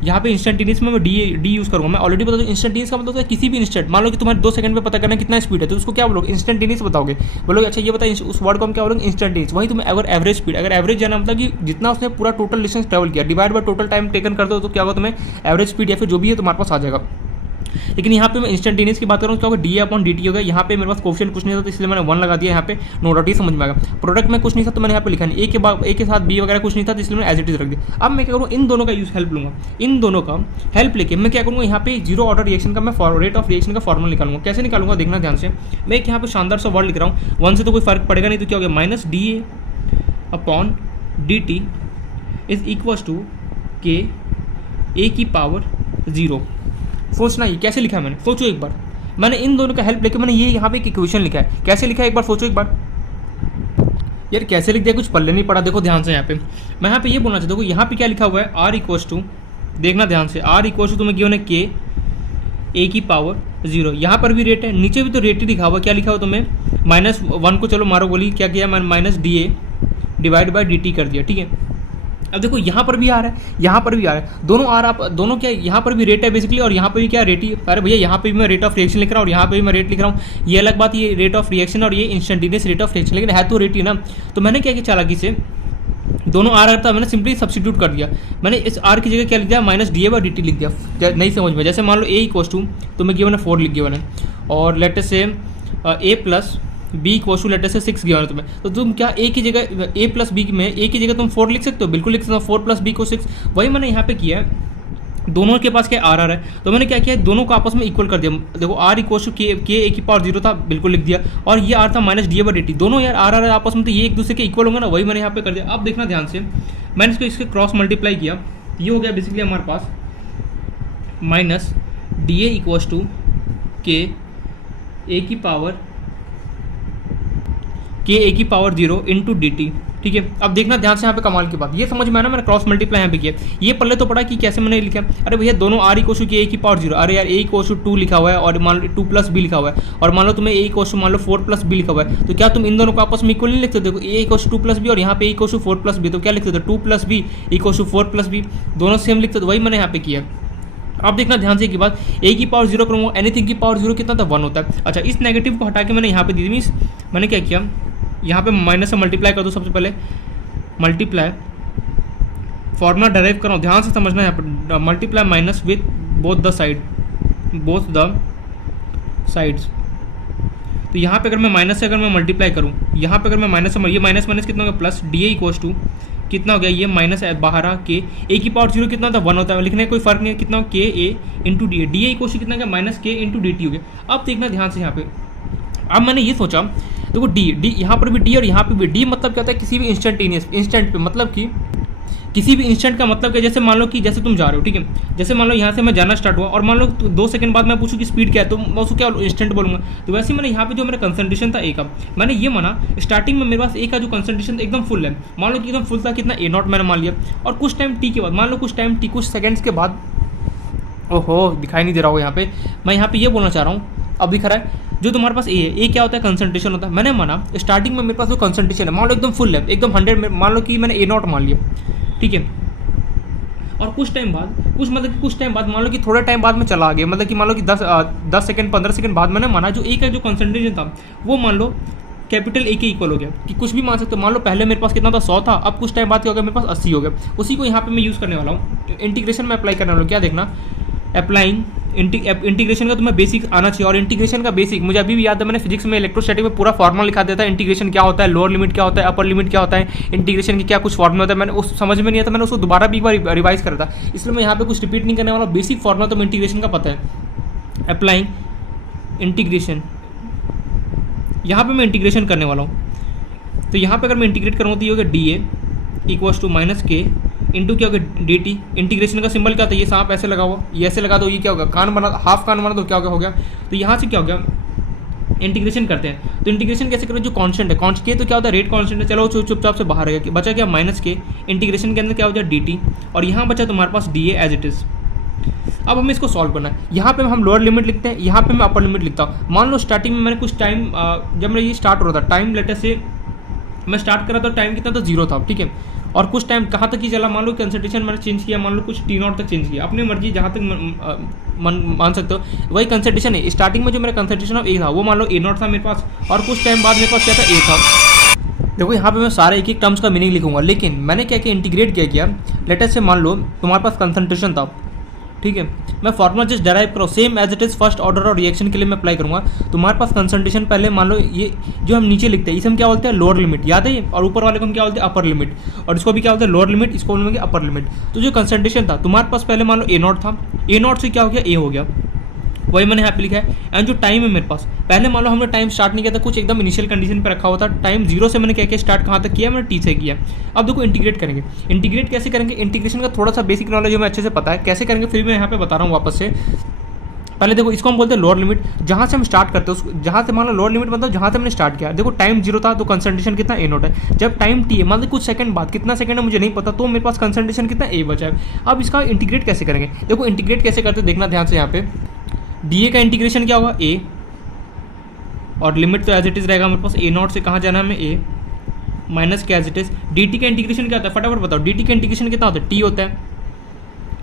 यहाँ पे इंस्टेंटेनियस में मैं डी यूज़ करूँगा। मैं ऑलरेडी बता दूँ इंस्टेंटेनियस का मतलब किसी भी इंस्टेंट, मान लो कि तुम्हारे 2 सेकंड में पता करना कितना स्पीड है तो उसको क्या बोलोगे, इंस्टेंटेनियस बताओगे। बोलोगे अच्छा ये बताइए उस वर्ड को हम क्या बोलोगे, इंस्टेंटेनियस। वहीं तुम्हें अगर एवरेज स्पीड, अगर एवरेज जाना मतलब कि जितना उसने पूरा टोटल डिस्टेंस ट्रैवल किया divide by total time taken कर दो तो क्या होगा, तुम्हें एवरेज स्पीड या फिर जो भी है तुम्हारे पास आ जाएगा। लेकिन यहाँ पे मैं इंस्टेंटेनियस की बात कर रहा हूँ, क्या होगा डी अपॉन डी टी होगा। यहाँ पे मेरे पास क्वेश्चन कुछ नहीं था तो इसलिए मैंने 1 लगा दिया यहाँ पे, नो डाउट ये समझ में आएगा। प्रोडक्ट में कुछ नहीं था तो मैंने यहाँ पे लिखा नहीं, ए के साथ बी वगैरह कुछ नहीं था तो इसलिए मैंने एज इट इज रख दिया। अब मैं क्या करूँ, इन दोनों का यूज हेल्प लूँगा, इन दोनों का हेल्प लेके मैं क्या करूँगा, यहाँ पे 0 ऑर्डर रिएक्शन का मैं रेट ऑफ रिएक्शन का फॉर्मूला निकालूंगा। कैसे निकालूंगा देखना ध्यान से, मैं एक यहाँ पे शानदार सा वर्ड लिख रहा हूँ, 1 से तो कोई फर्क पड़ेगा नहीं तो क्या हो गया, minus D A upon d t is equal to के ए की पावर 0। सोचना ये कैसे लिखा है मैंने, सोचो एक बार। मैंने इन दोनों का हेल्प लेके मैंने ये यहाँ पे एक इक्वेशन लिखा है, कैसे लिखा है एक बार सोचो एक बार। यार कैसे लिख दिया कुछ पल्ले नहीं पड़ा, देखो ध्यान से यहाँ पे। मैं यहाँ पे ये बोलना चाहता हूँ, यहाँ पे क्या लिखा हुआ है, आर इक्वल्स टू, देखना ध्यान से, आर इक्वल्स टू तुम्हें गिवन है के ए की पावर 0। यहाँ पर भी रेट है, नीचे भी तो रेट ही लिखा हुआ, क्या लिखा हुआ तुम्हें, -1 को चलो मारो गोली, क्या किया मैंने, minus D A divide by D T कर दिया, ठीक है। अब देखो यहाँ पर भी आ रहा है, यहाँ पर भी आ रहा है, दोनों आ रहा, आप दोनों क्या, यहाँ पर भी रेट है बेसिकली और यहाँ पर भी क्या रेट ही। अरे भैया यहाँ पे भी मैं रेट ऑफ रिएक्शन लिख रहा हूँ और यहाँ पे भी मैं रेट लिख रहा हूँ, ये अलग बात, ये रेट ऑफ रिएक्शन और ये इंस्टेंटेनियस रेट ऑफ रिएक्शन, लेकिन है तो रेट ही ना। तो मैंने क्या किया चालाकी से, दोनों आ रहा था, मैंने सिंपली सब्स्टिट्यूट कर दिया। मैंने इस आर की जगह क्या लिख दिया, minus D A by D T लिख दिया। नहीं समझ में, जैसे मान लो ए इक्वल टू, तो मैं गिवन है 4 लिख गिवन है, और लेटर से A plus B equal to लेटर से 6 गिवन है तुम्हें, तो तुम क्या ए की जगह ए प्लस बी में ए की जगह तुम 4 लिख सकते हो, बिल्कुल लिख सकते हो, 4 प्लस बी को 6। वही मैंने यहाँ पे किया है, दोनों के पास क्या आर आर है, तो मैंने क्या किया, दोनों को आपस में इक्वल कर दिया। देखो आर इक्वल टू के ए की पावर 0 था, बिल्कुल लिख दिया, और ये आर था minus D A by D T, दोनों यार आर आर है आपस में, तो ये एक दूसरे के इक्वल होंगे ना, वही मैंने यहाँ पे कर दिया। अब देखना ध्यान से, मैंने इसको इसके क्रॉस मल्टीप्लाई किया, ये हो गया बेसिकली हमारे पास minus D A equal to के ए की पावर 0 इंटू डी टी, ठीक है। अब देखना ध्यान से यहाँ पे कमाल की बात, ये समझ में आना, मैंने क्रॉस मल्टीप्लाई यहाँ पे किया, ये पल्ले तो पड़ा कि कैसे मैंने लिखा। अरे भैया दोनों आर इक्वल टू के ए की पावर 0, अरे यार ए इक्वल टू 2 लिखा हुआ है और मान लो 2 प्लस बी लिखा हुआ है, और मान लो तुम्हें ए इक्वल टू मान लो 4 प्लस बी लिखा हुआ है, तो क्या तुम इन दोनों को आपस में इक्वल नहीं लिखते, देखो ए इक्वल टू 2 प्लस बी और यहाँ पे इक्वल टू 4 प्लस बी, तो क्या लिखते थे 2 plus B equal to 4 plus b, दोनों सेम लिखते, तो वही मैंने यहाँ पे किया। अब देखना ध्यान से की बात, ए की पावर 0 करूँगा, एनीथिंग की पावर 0 कितना था 1 होता है। अच्छा इस नेगेटिव को हटा के मैंने यहाँ पे दी, मीन्स मैंने क्या किया, यहाँ पे माइनस से मल्टीप्लाई कर दो, सबसे पहले मल्टीप्लाई फॉर्मूला डेराइव कर रहा हूँ, ध्यान से समझना है यहाँ पर, multiply minus with both the sides. तो यहाँ पे अगर मैं माइनस से अगर मैं मल्टीप्लाई करूँ, यहाँ पे अगर मैं माइनस से, ये माइनस माइनस कितना होगा plus, d A equals to कितना हो गया, ये माइनस बाहर आ के ए की पावर 0 कितना था 1 होता है, लिखने का कोई फर्क नहीं है, कितना K A into D A, D A equals to कितना गया minus k into D T हो गया। अब देखना ध्यान से यहाँ पे, अब मैंने ये सोचा देखो डी यहाँ पर भी डी और यहाँ पे भी डी, मतलब क्या होता है किसी भी इंस्टेंट पे, मतलब कि किसी भी इंस्टेंट का मतलब क्या, जैसे मान लो कि जैसे तुम जा रहे हो, ठीक है, जैसे मान लो यहाँ से मैं जाना स्टार्ट हुआ और मान लो 2 सेकंड बाद मैं पूछूँ कि स्पीड क्या है, तो मैं उसको क्या इंस्टेंट बोलूँगा। तो वैसे ही मैंने यहाँ पे जो मेरा कंसंट्रेशन था ए का, मैंने ये माना स्टार्टिंग में मेरे पास ए का जो कंसंट्रेशन एकदम फुल है, मान लो कि एकदम फुल था, कितना ए नॉट मैंने मान लिया, और कुछ टाइम टी के बाद, मान लो कुछ टाइम टी कुछ सेकेंड्स के बाद, ओहो दिखाई नहीं दे रहा हो यहाँ पे, मैं यहाँ पे ये बोलना चाह रहा हूँ, अब दिख रहा है जो तुम्हारे पास ए है, ए क्या होता है कंसंट्रेशन होता है। मैंने माना स्टार्टिंग में मेरे पास जो कंसंट्रेशन है मान लो एकदम फुल है, एकदम 100 में, मान लो कि मैंने ए नॉट मान लिया, ठीक है, और कुछ टाइम बाद, कुछ टाइम बाद मान लो कि थोड़ा टाइम बाद में चला आ गया, मतलब कि मान लो कि 10 सेकंड 15 सेकंड बाद मैंने माना जो ए का जो कंसंट्रेशन था वो मान लो कैपिटल ए के इक्वल हो गया, कि कुछ भी मान सकते हो, मान लो पहले मेरे पास कितना था 100 था, अब कुछ टाइम बाद क्या हो गया मेरे पास 80 हो गया। उसी को यहाँ पे मैं यूज़ करने वाला हूँ, इंटीग्रेशन में अप्लाई करने वाला हूँ। क्या देखना, अप्लाइंग इंटीग्रेशन का तुम्हें बेसिक आना चाहिए, और इंटीग्रेशन का बेसिक मुझे अभी भी याद है, मैंने फिजिक्स में इलेक्ट्रोस्टैटिक में पूरा फॉर्मूला लिखा देता है, इंटीग्रेशन क्या होता है, लोअर लिमिट क्या होता है, अपर लिमिट क्या होता है, इंटीग्रेशन की क्या कुछ फॉर्मूला होता है, मैंने उस समझ में नहीं आता, मैंने उसको दोबारा भी एक बार रिवाइज करा था, इसलिए मैं यहाँ पे कुछ रिपीट नहीं करने वाला, बेसिक फॉर्मूला तो इंटीग्रेशन का पता है। अप्लाइंग इंटीग्रेशन यहाँ पे मैं इंटीग्रेशन करने वाला हूँ। तो यहाँ पे अगर मैं इंटीग्रेट करूँगा तो ये होगा d A equals to minus k into क्या होगा डी टी। इंटीग्रेशन का सिंबल क्या था, ये सांप ऐसे लगा हुआ, ये ऐसे लगा दो, ये क्या होगा कान बना, हाफ कान बना, तो क्या हो गया। तो यहाँ से क्या हो गया, इंटीग्रेशन करते हैं। तो इंटीग्रेशन कैसे करें, जो कांस्टेंट है कांस्ट के तो क्या होता है रेट कांस्टेंट है, चलो चुपचाप से बाहर है, बचा क्या माइनस के इंटीग्रेशन के अंदर क्या हो जाए डी टी, और यहाँ बचा तुम्हारे पास D A as it is. अब हमें इसको सॉल्व करना है। यहाँ पे हम लोअर लिमिट लिखते हैं, यहाँ पे मैं अपर लिमिट लिखता हूँ। मान लो स्टार्टिंग में मैंने कुछ टाइम जब मेरा ये स्टार्ट हो रहा था, टाइम लेटर से मैं स्टार्ट करा तो टाइम कितना था, 0 था, ठीक है। और कुछ टाइम कहाँ तक ही चला, मान लो कंसंट्रेशन मैंने चेंज किया, मान लो कुछ टी नॉट तक चेंज किया, अपनी मर्जी जहाँ तक मान सकते हो। वही कंसंट्रेशन है, स्टार्टिंग में जो मेरा कंसंट्रेशन ऑफ ए था वो मान लो ए नॉट था मेरे पास, और कुछ टाइम बाद मेरे पास क्या था, ए था। देखो यहाँ पे मैं सारे एक एक टर्म्स का मीनिंग लिखूंगा, लेकिन मैंने क्या किया, इंटीग्रेट क्या किया। लेटर से मान लो तुम्हारे पास कंसंट्रेशन था, ठीक है, मैं फॉर्मूला जस्ट डेराइव करो same as it is first order और रिएक्शन के लिए मैं अप्लाई करूंगा। तुम्हारे पास कंसंट्रेशन पहले मान लो ये जो हम नीचे लिखते हैं इसे हम क्या बोलते हैं, लोअर लिमिट, याद है ये, और ऊपर वाले को हम क्या बोलते हैं, अपर लिमिट, और इसको भी क्या बोलते हैं, लोअर लिमिट, इसको बोलेंगे अपर लिमिट। तो जो कंसंट्रेशन था तुम्हारे पास पहले मान लो ए नॉट था, ए नॉट से क्या हो गया, ए हो गया, वही मैंने यहाँ पे लिखा है। एंड जो टाइम है मेरे पास, पहले मान लो हमने टाइम स्टार्ट नहीं किया था, कुछ एकदम इनिशियल कंडीशन पे रखा हुआ था, टाइम 0 से मैंने क्या किया, स्टार्ट कहाँ तक किया, मैंने टी से किया। अब देखो इंटीग्रेट करेंगे, इंटीग्रेट कैसे करेंगे, इंटीग्रेशन का थोड़ा सा बेसिक नॉलेज हमें अच्छे से पता है, कैसे करेंगे फिर मैं यहाँ पे बता रहा हूँ वापस से। पहले देखो इसको हम बोलते हैं लोअर लिमिट, जहाँ से हम स्टार्ट करते हैं उसको, जहाँ से मान लो लोअर लिमिट मतलब जहाँ से हमने स्टार्ट किया। देखो टाइम 0 था तो कंसंट्रेशन कितना, ए नॉट है। जब टाइम टी है मान लो कुछ सेकंड बाद, कितना सेकंड है मुझे नहीं पता, तो मेरे पास कंसंट्रेशन कितना, ए बचा है। अब इसका इंटीग्रेट कैसे करेंगे, देखो इंटीग्रेट कैसे करते देखना ध्यान से। यहाँ पे डी ए का इंटीग्रेशन क्या होगा, ए, और लिमिट तो एज इट इज रहेगा मेरे पास, ए नॉट से कहाँ जाना है हमें, A minus k as it is. D t का इंटीग्रेशन क्या होता है, फटाफट बताओ, डी टी का इंटीग्रेशन कितना होता है, टी होता है,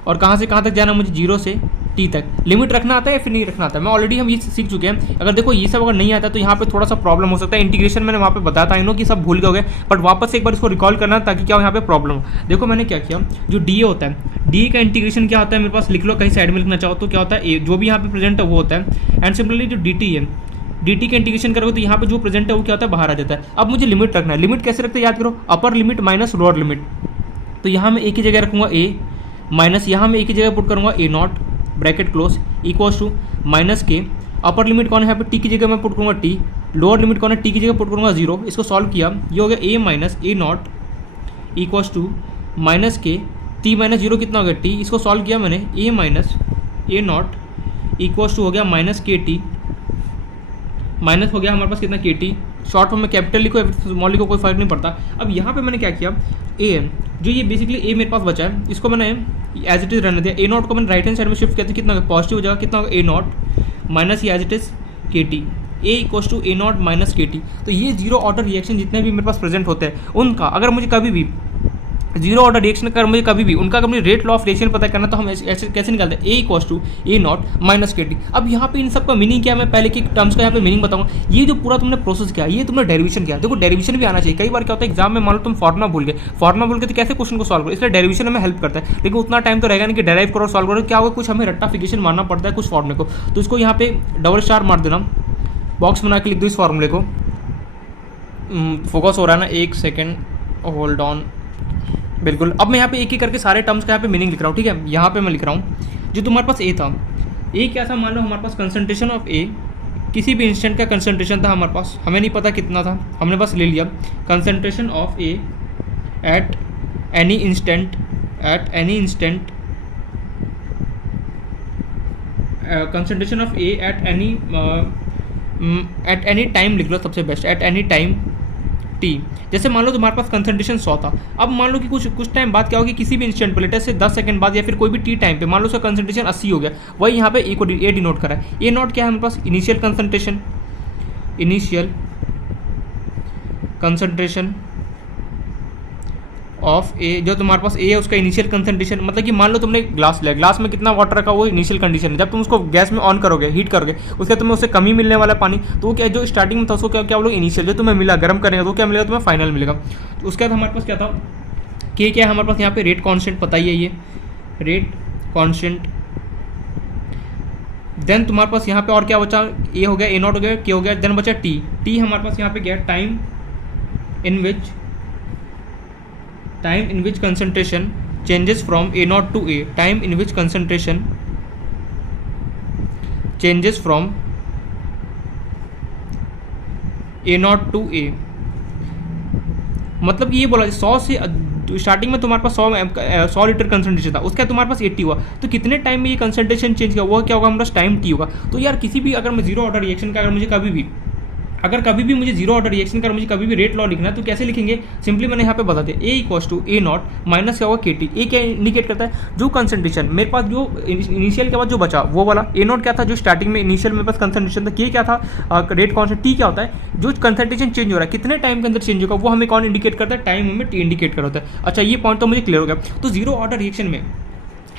और कहाँ से कहाँ तक जाना है मुझे, 0 से टी तक। लिमिट रखना आता है या फिर नहीं रखना आता है, मैं ऑलरेडी हम ये सीख चुके हैं। अगर देखो ये सब अगर नहीं आता तो यहाँ पे थोड़ा सा प्रॉब्लम हो सकता है। इंटीग्रेशन मैंने वहाँ पे बताया था, इन्हों की सब भूल गए, बट वापस से एक बार इसको रिकॉल करना ताकि क्या हो यहाँ पे प्रॉब्लम हो। देखो मैंने क्या किया, जो डी ए होता है, डी ए का इंटीग्रेशन क्या होता है मेरे पास, लिख लो कहीं साइड में लिखना चाहो तो, क्या होता है ए, जो भी यहाँ पे प्रेजेंट है वो होता है। एंड सिमिलरली जो डी टी है, डी टी का इंटीग्रेशन करोगे तो यहाँ पे जो प्रेजेंट है वो क्या होता है, बाहर आ जाता है। अब मुझे लिमिट रखना है, लिमिट कैसे रखते हैं याद करो, upper limit minus lower limit. तो यहाँ मैं एक ही जगह रखूँगा ए, माइनस यहाँ मैं एक ही जगह पुट करूँगा A naught, bracket close, equals to minus K, upper limit कौन है यहाँ पे, टी की जगह मैं पुट करूँगा टी, लोअर लिमिट कौन है, टी की जगह पुट करूँगा 0। इसको सॉल्व किया, ये हो गया A minus A naught equals to minus के, टी माइनस 0 कितना हो गया, टी। इसको सॉल्व किया मैंने, A minus A naught equals to हो गया माइनस के टी, माइनस हो गया हमारे पास कितना, के टी। शॉर्ट फॉर्म में कैपिटल लिखो या फिर स्मॉल लिखो, कोई फर्क नहीं पड़ता। अब यहाँ पे मैंने क्या किया, ए जो ये बेसिकली ए मेरे पास बचा है, इसको मैंने एज इट इज रहने दिया। ए नॉट को मैंने राइट हैंड साइड में शिफ्ट किया तो कितना पॉजिटिव हो जाएगा, कितना होगा, ए नॉट माइनस ये as it is k t, A equals to A naught minus के टी। तो ये 0 ऑर्डर रिएक्शन जितने भी मेरे पास प्रेजेंट होते हैं उनका अगर मुझे कभी भी 0 ऑर्डर रिएक्शन कर मुझे कभी भी उनका कभी रेट लॉ ऑफ रिएक्शन पता करना तो हम ऐसे कैसे निकालते हैं, A equals to A naught minus के टी। अब यहाँ पे इन सब का मीनिंग क्या है, मैं पहले के टर्म्स का यहाँ पे मीनिंग बताऊंगा। ये जो पूरा तुमने प्रोसेस किया, ये तुमने डेरिवेशन किया, देखो डेरिवेशन भी आना चाहिए। कई बार क्या होता है एग्जाम में मान लो तुम फॉर्मुला भूल गए, फॉर्मुला भूल के तो कैसे क्वेश्चन को सॉल्व करो, इसलिए डेरिवेशन हमें हेल्प करता है। लेकिन उतना टाइम तो रहेगा नहीं कि डेराइव करो सॉल्व करो, क्या होगा कुछ हमें रट्टाफिकेशन मारना पड़ता है कुछ फॉर्मुले को। तो इसको यहाँ पे डबल स्टार मार देना, बॉक्स बना के लिख दो इस फॉर्मूले को। फोकस हो रहा है ना, एक सेकेंड होल्ड ऑन, बिल्कुल। अब मैं यहाँ पे एक ही करके सारे टर्म्स का यहाँ पे मीनिंग लिख रहा हूँ, ठीक है। यहाँ पे मैं लिख रहा हूँ जो तुम्हारे पास ए था, ए क्या था, मान लो हमारे पास कंसंट्रेशन ऑफ ए, किसी भी इंस्टेंट का कंसंट्रेशन था हमारे पास, हमें नहीं पता कितना था, हमने बस ले लिया concentration of A eight any instant, concentration of A at any time लिख लो सबसे best, at any time T. जैसे मान लो तुम्हारे पास कंसंट्रेशन 100 था, अब मान लो कि कुछ टाइम बाद क्या होगी, किसी भी इंस्टेंट पर, लेटर से 10 सेकंड बाद या फिर कोई भी टी टाइम पे मान लो उसका कंसंट्रेशन 80 हो गया, वही यहाँ पे ए को ए डिनोट करा है। ए नॉट क्या है हमारे पास, इनिशियल कंसंट्रेशन ऑफ ए, जो तुम्हारे पास ए है उसका इनिशियल कंसंट्रेशन, मतलब कि मान लो तुमने ग्लास लिया, ग्लास में कितना वाटर रखा वो इनिशियल कंडीशन है। जब तुम उसको गैस में ऑन करोगे, हीट करोगे, उसके तुम्हें उससे कमी मिलने वाला पानी, तो वो क्या जो स्टार्टिंग में था उसको क्या बोलो इनिशियल, जो तुम्हें मिला गर्म करेंगे तो क्या मिलेगा तुम्हें, फाइनल मिलेगा। तो उसके बाद हमारे पास क्या था, के क्या है हमारे पास यहाँ पे, रेट कॉन्स्टेंट पता ही है, ये रेट कॉन्स्टेंट। देन तुम्हारे पास यहाँ पे और क्या बचा, ए हो गया, ए नॉट हो गया, के हो गया, देन बचा टी। टी हमारे पास यहाँ पे गया time in which concentration changes from A naught to A, time in which concentration changes from A0 to A, मतलब कि ये बोला 100 से स्टार्टिंग में तुम्हारे पास 100 लीटर कंसंट्रेशन था, उसका तुम्हारे पास 80 हुआ, तो कितने टाइम में ये कंसंट्रेशन चेंज किया, वो क्या होगा हमारा टाइम T होगा। तो यार किसी भी अगर मैं जीरो ऑर्डर रिएक्शन का अगर कभी भी मुझे जीरो ऑर्डर रिएक्शन का मुझे कभी भी रेट लॉ लिखना है तो कैसे लिखेंगे, सिंपली मैंने यहाँ पे बता दिया A equals to A0 minus क्या होगा KT। ए क्या इंडिकेट करता है, जो कंसंट्रेशन मेरे पास जो इनिशियल के बाद जो बचा वो वाला, A0 क्या था जो स्टार्टिंग में इनिशियल मेरे पास कंसंट्रेशन था, K क्या था रेट कॉन्स्टेंट, T क्या होता है जो कंसंट्रेशन चेंज हो रहा है कितने टाइम के अंदर चेंज होगा, वो हमें कौन इंडिकेट करता है, टाइम हमें T इंडिकेट करता है। अच्छा ये पॉइंट तो मुझे क्लियर हो गया। तो जीरो ऑर्डर रिएक्शन में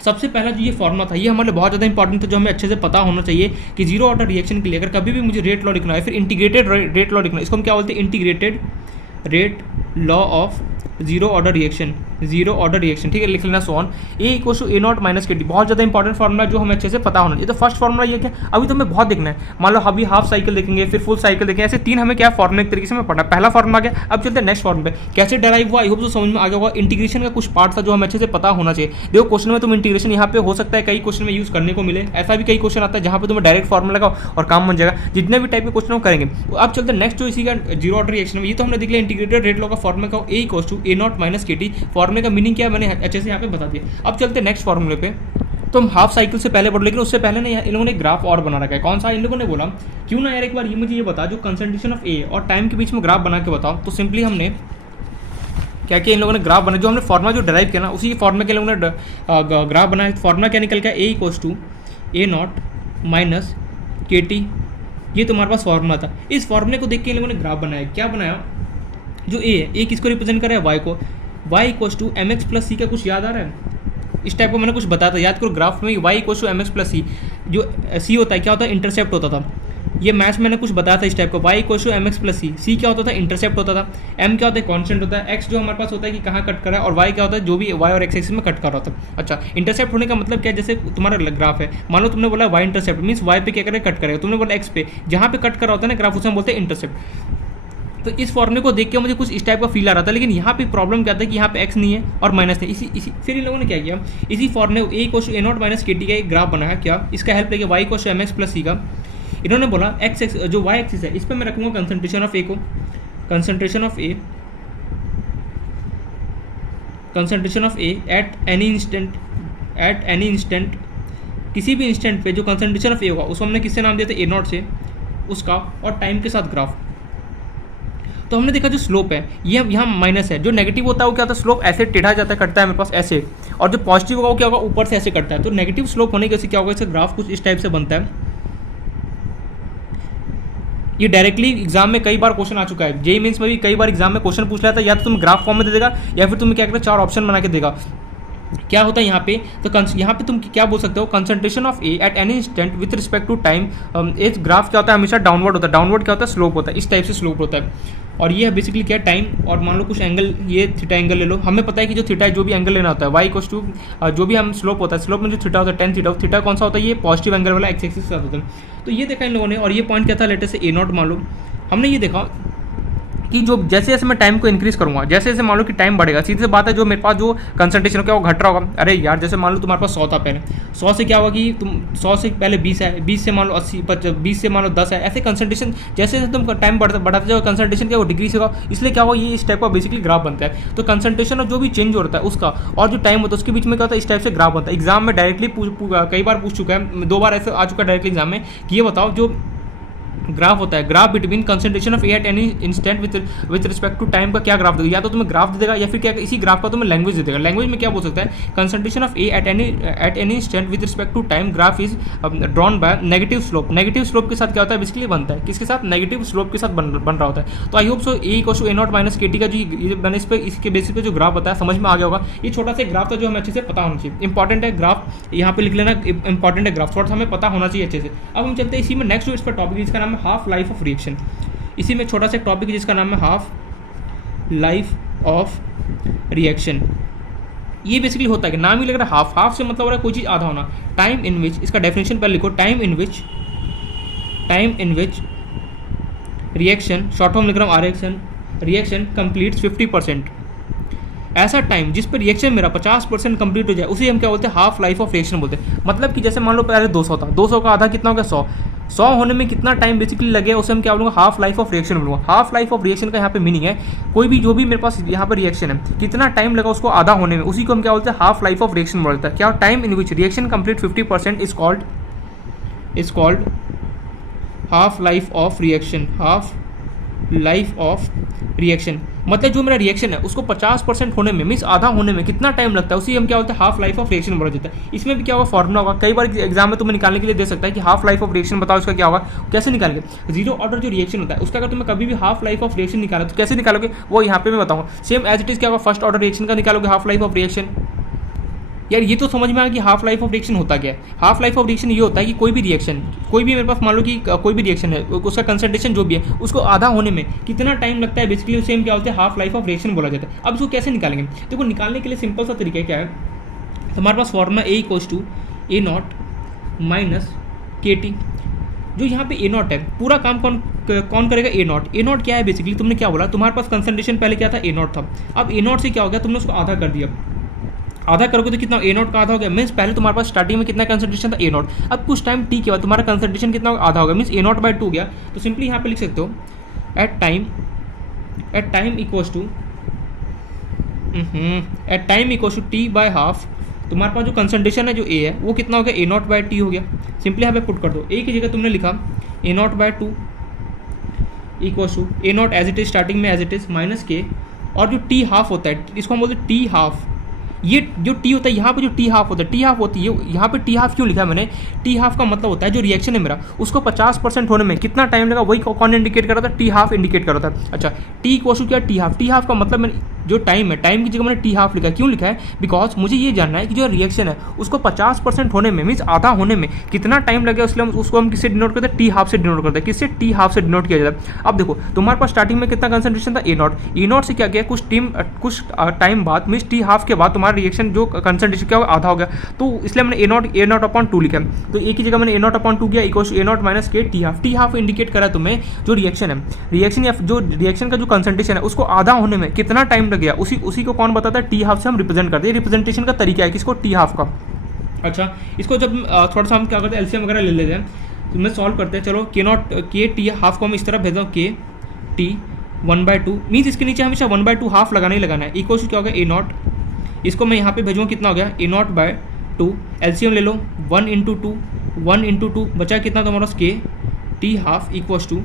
सबसे पहला जो ये फॉर्मूला था ये हमारे लिए बहुत ज़्यादा इंपॉर्टेंट था, जो हमें अच्छे से पता होना चाहिए कि जीरो ऑर्डर रिएक्शन के लिए अगर कभी भी मुझे रेट लॉ लिखना है, फिर इंटीग्रेटेड रेट लॉ लिखना है, इसको हम क्या बोलते हैं, integrated rate law of zero order reaction, zero order reaction, ठीक है, लिख लेना so on. A equal to A0 minus KT, बहुत ज़्यादा इंपॉर्टेंट फॉर्मुला जो हमें अच्छे से पता होना चाहिए। तो फर्स्ट फॉर्मुला ये क्या, अभी तो हमें बहुत देखना है, मान लो अभी हाफ साइकिल देखेंगे फिर फुल साइकिल देखेंगे, ऐसे तीन हमें क्या फॉर्मुला एक तरीके से हमें पढ़ना। पहला फॉर्मुला आ गया, अब चलते हैं नेक्स्ट फॉर्मुला पे, कैसे डराइव हुआ, आई होप तो समझ में आ गया होगा। इंटीग्रेशन का कुछ पार्ट था जो हमें अच्छे से पता होना चाहिए। देखो क्वेश्चन में तुम इंटीग्रेशन यहाँ पे हो सकता है कई क्वेश्चन में यूज करने को मिले, ऐसा भी कई क्वेश्चन आता है जहाँ पे तुम्हें डायरेक्ट फॉर्मुला लगाओ और काम बन जाएगा, जितने भी टाइप के क्वेश्चन हम करेंगे। अब चलते हैं नेक्स्ट जो इसी का जीरो ऑर्डर रिएक्शन में, ये तो हमने देख लिया इंटीग्रेटेड रेट लॉ का फॉर्मुला का A equal to A0 minus KT, फॉर्मुले का मीनिंग क्या है मैंने अच्छे से यहाँ पे बता दिया। अब चलते हैं नेक्स्ट फॉर्मूले पे, तो हम हाफ साइकिल से पहले बढ़ो, लेकिन उससे पहले ना इन लोगों ने ग्राफ और बना रखा है। कौन सा, इन लोगों ने बोला क्यों ना यार एक बार ये मुझे ये बता, जो कंसंट्रेशन ऑफ A और टाइम के बीच में ग्राफ बना के बताओ। तो सिंपली हमने क्या किया, इन लोगों ने ग्राफ बना, जो हमने फॉर्मुला जो डराइव किया ना उसी फॉर्मुला के लोगों ने ग्राफ बनाया। फॉर्मुला क्या निकल गया, A equals to A0 minus KT, ये तुम्हारे पास फॉर्मुला था। इस फॉर्मुले को देख के इन लोगों ने ग्राफ बनाया। क्या बनाया, जो A है A किसको रिप्रेजेंट कर रहा है, Y को, Y equals to MX plus C का कुछ याद आ रहा है, इस टाइप को मैंने कुछ बताया था, याद करो ग्राफ में Y equals to MX plus C, जो C होता है क्या होता है, इंटरसेप्ट होता था। ये मैथ्स मैंने कुछ बताया था इस टाइप का, Y equals to MX plus C क्या होता था, इंटरसेप्ट होता था, M क्या होता है, कांस्टेंट होता है, X जो हमारे पास होता है कि कहाँ कट कर रहा है, और Y क्या होता है जो भी Y और X एक्सिस में कट कर रहा होता है। अच्छा, इंटरसेप्ट होने का मतलब क्या है, जैसे तुम्हारा ग्राफ है, मान लो तुमने बोला Y इंटरसेप्ट मीन्स Y पे क्या करेगा, कट करेगा, तुमने बोला X पे, जहाँ पे कट कर रहा होता है ना ग्राफ, उसे हम बोलते हैं इंटरसेप्ट। तो इस फॉर्मूले को देख के मुझे कुछ इस टाइप का फील आ रहा था, लेकिन यहाँ पे प्रॉब्लम क्या था कि यहाँ पे x नहीं है और माइनस नहीं, इसी फिर इन लोगों ने क्या किया, इसी फॉर्मूले A equals to A0 minus KT का एक ग्राफ बनाया, क्या इसका हेल्प लेके Y equals to MX plus C का। इन्होंने बोला x जो y एक्सिस है इस पर मैं रखूँगा कंसंट्रेशन ऑफ A को, concentration of A at any instant, किसी भी इंस्टेंट पे जो कंसंट्रेशन ऑफ A होगा उसको हमने किससे नाम दिया था, A0 से, उसका, और टाइम के साथ ग्राफ। तो हमने देखा जो स्लोप है ये यहाँ माइनस है, जो नेगेटिव होता है वो क्या होता है, स्लोप ऐसे टेढ़ा जाता है, कटता है मेरे पास ऐसे, और जो पॉजिटिव होगा वो क्या होगा, ऊपर से ऐसे कटता है। तो नेगेटिव स्लोप होने की वजह से क्या होगा, इसका ग्राफ कुछ इस टाइप से बनता है। ये डायरेक्टली एग्जाम में कई बार क्वेश्चन आ चुका है, जेईई मेंस में भी कई बार एग्जाम में क्वेश्चन पूछ रहा था, या तो तुम्हें ग्राफ फॉर्म में दे देगा या फिर तुम्हें क्या करेगा, चार ऑप्शन बना के देगा। क्या होता है यहाँ पे, तो यहाँ पे तुम क्या बोल सकते हो, concentration of A at any instant with respect to time. As graph क्या होता है, हमेशा डाउनवर्ड होता है, डाउनवर्ड क्या होता है, स्लोप होता है, इस टाइप से स्लोप होता है। और ये है बेसिकली क्या, टाइम, और मान लो कुछ एंगल, ये थीटा एंगल ले लो, हमें पता है कि जो थीटा है जो भी एंगल लेना होता है, Y इक्वल्स टू जो भी हम स्लोप होता है, स्लोप में जो थीटा होता है tan थीटा, थीटा कौन सा होता है, ये पॉजिटिव एंगल वाला x एक्सिस के साथ होता है। तो ये देखा इन लोगों ने, और ये पॉइंट क्या था, लेटर से A0 मान लो, हमने ये देखा कि जो जैसे जैसे मैं टाइम को इंक्रीज करूँगा, जैसे जैसे मान लो कि टाइम बढ़ेगा, सीधी सी बात है जो मेरे पास जो कंसंट्रेशन हो क्या वो घट रहा होगा। अरे यार जैसे मान लो तुम्हारे पास 100 था पहले, 100 से क्या होगा कि तुम 100 से पहले 20 है, 20 से मान लो 80, 20 से मान लो 10 है, ऐसे कंसंट्रेशन जैसे जैसे तुम टाइम बढ़ाते जाओ कंसंट्रेशन क्या वो डिक्रीज होगा, इसलिए क्या होगा, ये इस टाइप का बेसिकली ग्राफ बनता है। तो कंसंट्रेशन और जो भी चेंज होता है उसका और जो टाइम होता है उसके बीच में क्या होता है, इस टाइप से ग्राफ बनता है। एग्जाम में डायरेक्टली कई बार पूछ चुका है, 2 बार ऐसे आ चुका है डायरेक्टली एग्जाम में कि ये बताओ जो ग्राफ होता है, graph between concentration of A at any instant with respect to time का क्या ग्राफ देगा, या तो तुम्हें ग्राफ दे देगा या फिर क्या इसी ग्राफ का तुम्हें लैंग्वेज दे देगा। लैंग्वेज में क्या बोल सकता है, concentration of A at any instant with respect to time graph is drawn by negative slope. Negative slope के साथ क्या होता है, बेसिकली बनता है किसके साथ, नेगेटिव स्लोप के साथ बन रहा होता है। तो I hope so A equals to A0 minus KT का जो मैंने इस पर इसके बेसिस पे जो ग्राफ बताया समझ में आ गया होगा। ये छोटा सा ग्राफ था जो हमें अच्छे से पता होना चाहिए, इंपॉर्टेंट है ग्राफ, यहाँ पे लिख लेना इंपॉर्टेंट है ग्राफ, थोड़ा सा हमें पता होना चाहिए अच्छे से। अब हम चलते हैं इसी में नेक्स्ट जो इस पर टॉपिक जिसका नाम है हाफ लाइफ ऑफ रिएक्शन। इसी में छोटा सा एक टॉपिक है जिसका नाम है हाफ लाइफ ऑफ रिएक्शन। ये बेसिकली होता है कि नाम ही लग रहा है हाफ, हाफ से मतलब हो रहा है कोई चीज़ आधा होना। टाइम इन विच, इसका डेफिनेशन पहले लिखो, time in which reaction, short form लिख रहा हूँ RX, रिएक्शन कंप्लीट्स 50%। ऐसा टाइम जिस पर रिएक्शन मेरा 50% कंप्लीट हो जाए उसे हम क्या बोलते हैं, हाफ लाइफ ऑफ रिएक्शन बोलते हैं। मतलब कि जैसे मान लो पहले 200 था, 200 का आधा कितना हो गया, 100। 100 होने में कितना टाइम बेसिकली लगेगा उसे हम क्या बोलूँगा, हाफ लाइफ ऑफ रिएक्शन बोलूँगा। हाफ लाइफ ऑफ रिएक्शन का यहाँ पे मीनिंग है कोई भी जो भी मेरे पास यहाँ पर रिएक्शन है कितना टाइम लगा उसको आधा होने में, उसी को हम क्या बोलते हैं, हाफ लाइफ ऑफ रिएक्शन बोलते हैं। क्या time in which reaction complete 50% is called half life of reaction. Half life of reaction मतलब जो मेरा रिएक्शन है उसको 50% होने में मीन्स आधा होने में कितना टाइम लगता है उसी हम क्या बोलते हैं, हाफ लाइफ ऑफ रिएक्शन बोला जाता है। इसमें भी क्या होगा, फॉर्मूला होगा, कई बार एग्जाम में तुम्हें निकालने के लिए दे सकता है कि हाफ लाइफ ऑफ रिएक्शन बताओ इसका क्या होगा, कैसे निकालेंगे। जीरो ऑर्डर जो रिएक्शन होता है उसका अगर तुम्हें कभी भी हाफ लाइफ ऑफ रिएक्शन निकाला तो कैसे निकालोगे वो यहाँ पे मैं बताऊँगा। सेम एज इट इज क्या होगा, फर्स्ट ऑर्डर रिएक्शन का निकालोगे हाफ लाइफ ऑफ रिएक्शन। यार ये तो समझ में आया कि हाफ लाइफ ऑफ रिएक्शन होता क्या है। हाफ लाइफ ऑफ रिएक्शन ये होता है कि कोई भी रिएक्शन, कोई भी मेरे पास मान लो कि कोई भी रिएक्शन है उसका कंसंट्रेशन जो भी है उसको आधा होने में कितना टाइम लगता है, बेसिकली सेम क्या होता है, हाफ लाइफ ऑफ रिएक्शन बोला जाता है। अब इसको कैसे निकालेंगे, देखो निकालने के लिए सिंपल सा तरीका क्या है, हमारे पास फॉर्मूला A = A0 - KT। जो यहाँ पे A0 है पूरा काम कौन करेगा, A0। A0 क्या है बेसिकली, तुमने क्या बोला, तुम्हारे पास कंसंट्रेशन पहले क्या था, A0 था। अब A0 से क्या हो गया, तुमने उसको आधा कर दिया, आधा करोगे तो कितना, A0 का आधा हो गया। मीन्स पहले तुम्हारे पास स्टार्टिंग में कितना कंसंट्रेशन था, A0। अब कुछ टाइम T के बाद तुम्हारा कंसंट्रेशन कितना आधा हो गया, मीन्स A0/2 हो गया। तो सिंपली यहाँ पे लिख सकते हो एट टाइम इक्वल्स टू T/हाफ। तुम्हारे पास जो कंसंट्रेशन है जो A है वो कितना हो गया, A0/T हो गया। सिंपली यहाँ पे पुट कर दो, A की जगह तुमने लिखा A0/2 equals to A0 as it is starting में as it is minus K, और जो T/हाफ होता है इसको हम बोलते हैं T/हाफ। ये जो T होता है यहाँ पे जो T/हाफ होता है, T/हाफ होती है यहाँ पे T/हाफ क्यों लिखा है मैंने, T/हाफ का मतलब होता है जो रिएक्शन है मेरा उसको 50% होने में कितना टाइम लगा, वही कौन इंडिकेट कर रहा था, T/हाफ इंडिकेट कर रहा था। अच्छा T = क्या, T/हाफ। T/हाफ का मतलब मैंने जो टाइम है, टाइम की जगह मैंने T/हाफ लिखा है। क्यों लिखा है, बिकॉज मुझे ये जानना है कि जो रिएक्शन है उसको 50% होने में मीन्स आधा होने में कितना टाइम लगेगा, इसलिए उसको हम किससे डिनोट करते हैं, T/हाफ से डिनोट करते हैं। किससे, T/हाफ से डिनोट किया जाता है। अब देखो तुम्हारे पास स्टार्टिंग में कितना कंसंट्रेशन था, A0 से क्या किया, कुछ टाइम बाद मीन्स T/हाफ के बाद तुम्हारा रिएक्शन जो कंसंट्रेशन क्या होगा, आधा हो गया। तो इसलिए मैंने A0/2 लिखा है। तो A की जगह मैंने A0/2 किया इक्वल्स A0 - K T/हाफ। T/हाफ इंडिकेट करा तुम्हें जो रिएक्शन है, रिएक्शन या जो रिएक्शन का जो कंसंट्रेशन है उसको आधा होने में कितना टाइम लग गया, उसी को कौन बताता है, T/हाफ से हम रिप्रेजेंट करते हैं। रिप्रेजेंटेशन का तरीका है किसको, T/हाफ का। अच्छा इसको जब थोड़ा सा हम क्या करते हैं, एलसीएम वगैरह ले लेते हैं, तो मैं सॉल्व करते हैं। चलो K T/हाफ को हम इस तरफ भेजता हूँ, K T 1/2 मीन्स इसके नीचे हमेशा 1/2 हाफ लगाना ही लगाना है। इक्वल्स क्या होगा, A0। इसको मैं यहाँ पे भेजूँगा, कितना हो गया, A0/2। एलसीएम ले लो, 1 × 2 बचा कितना तुम्हारा, K T/हाफ equals to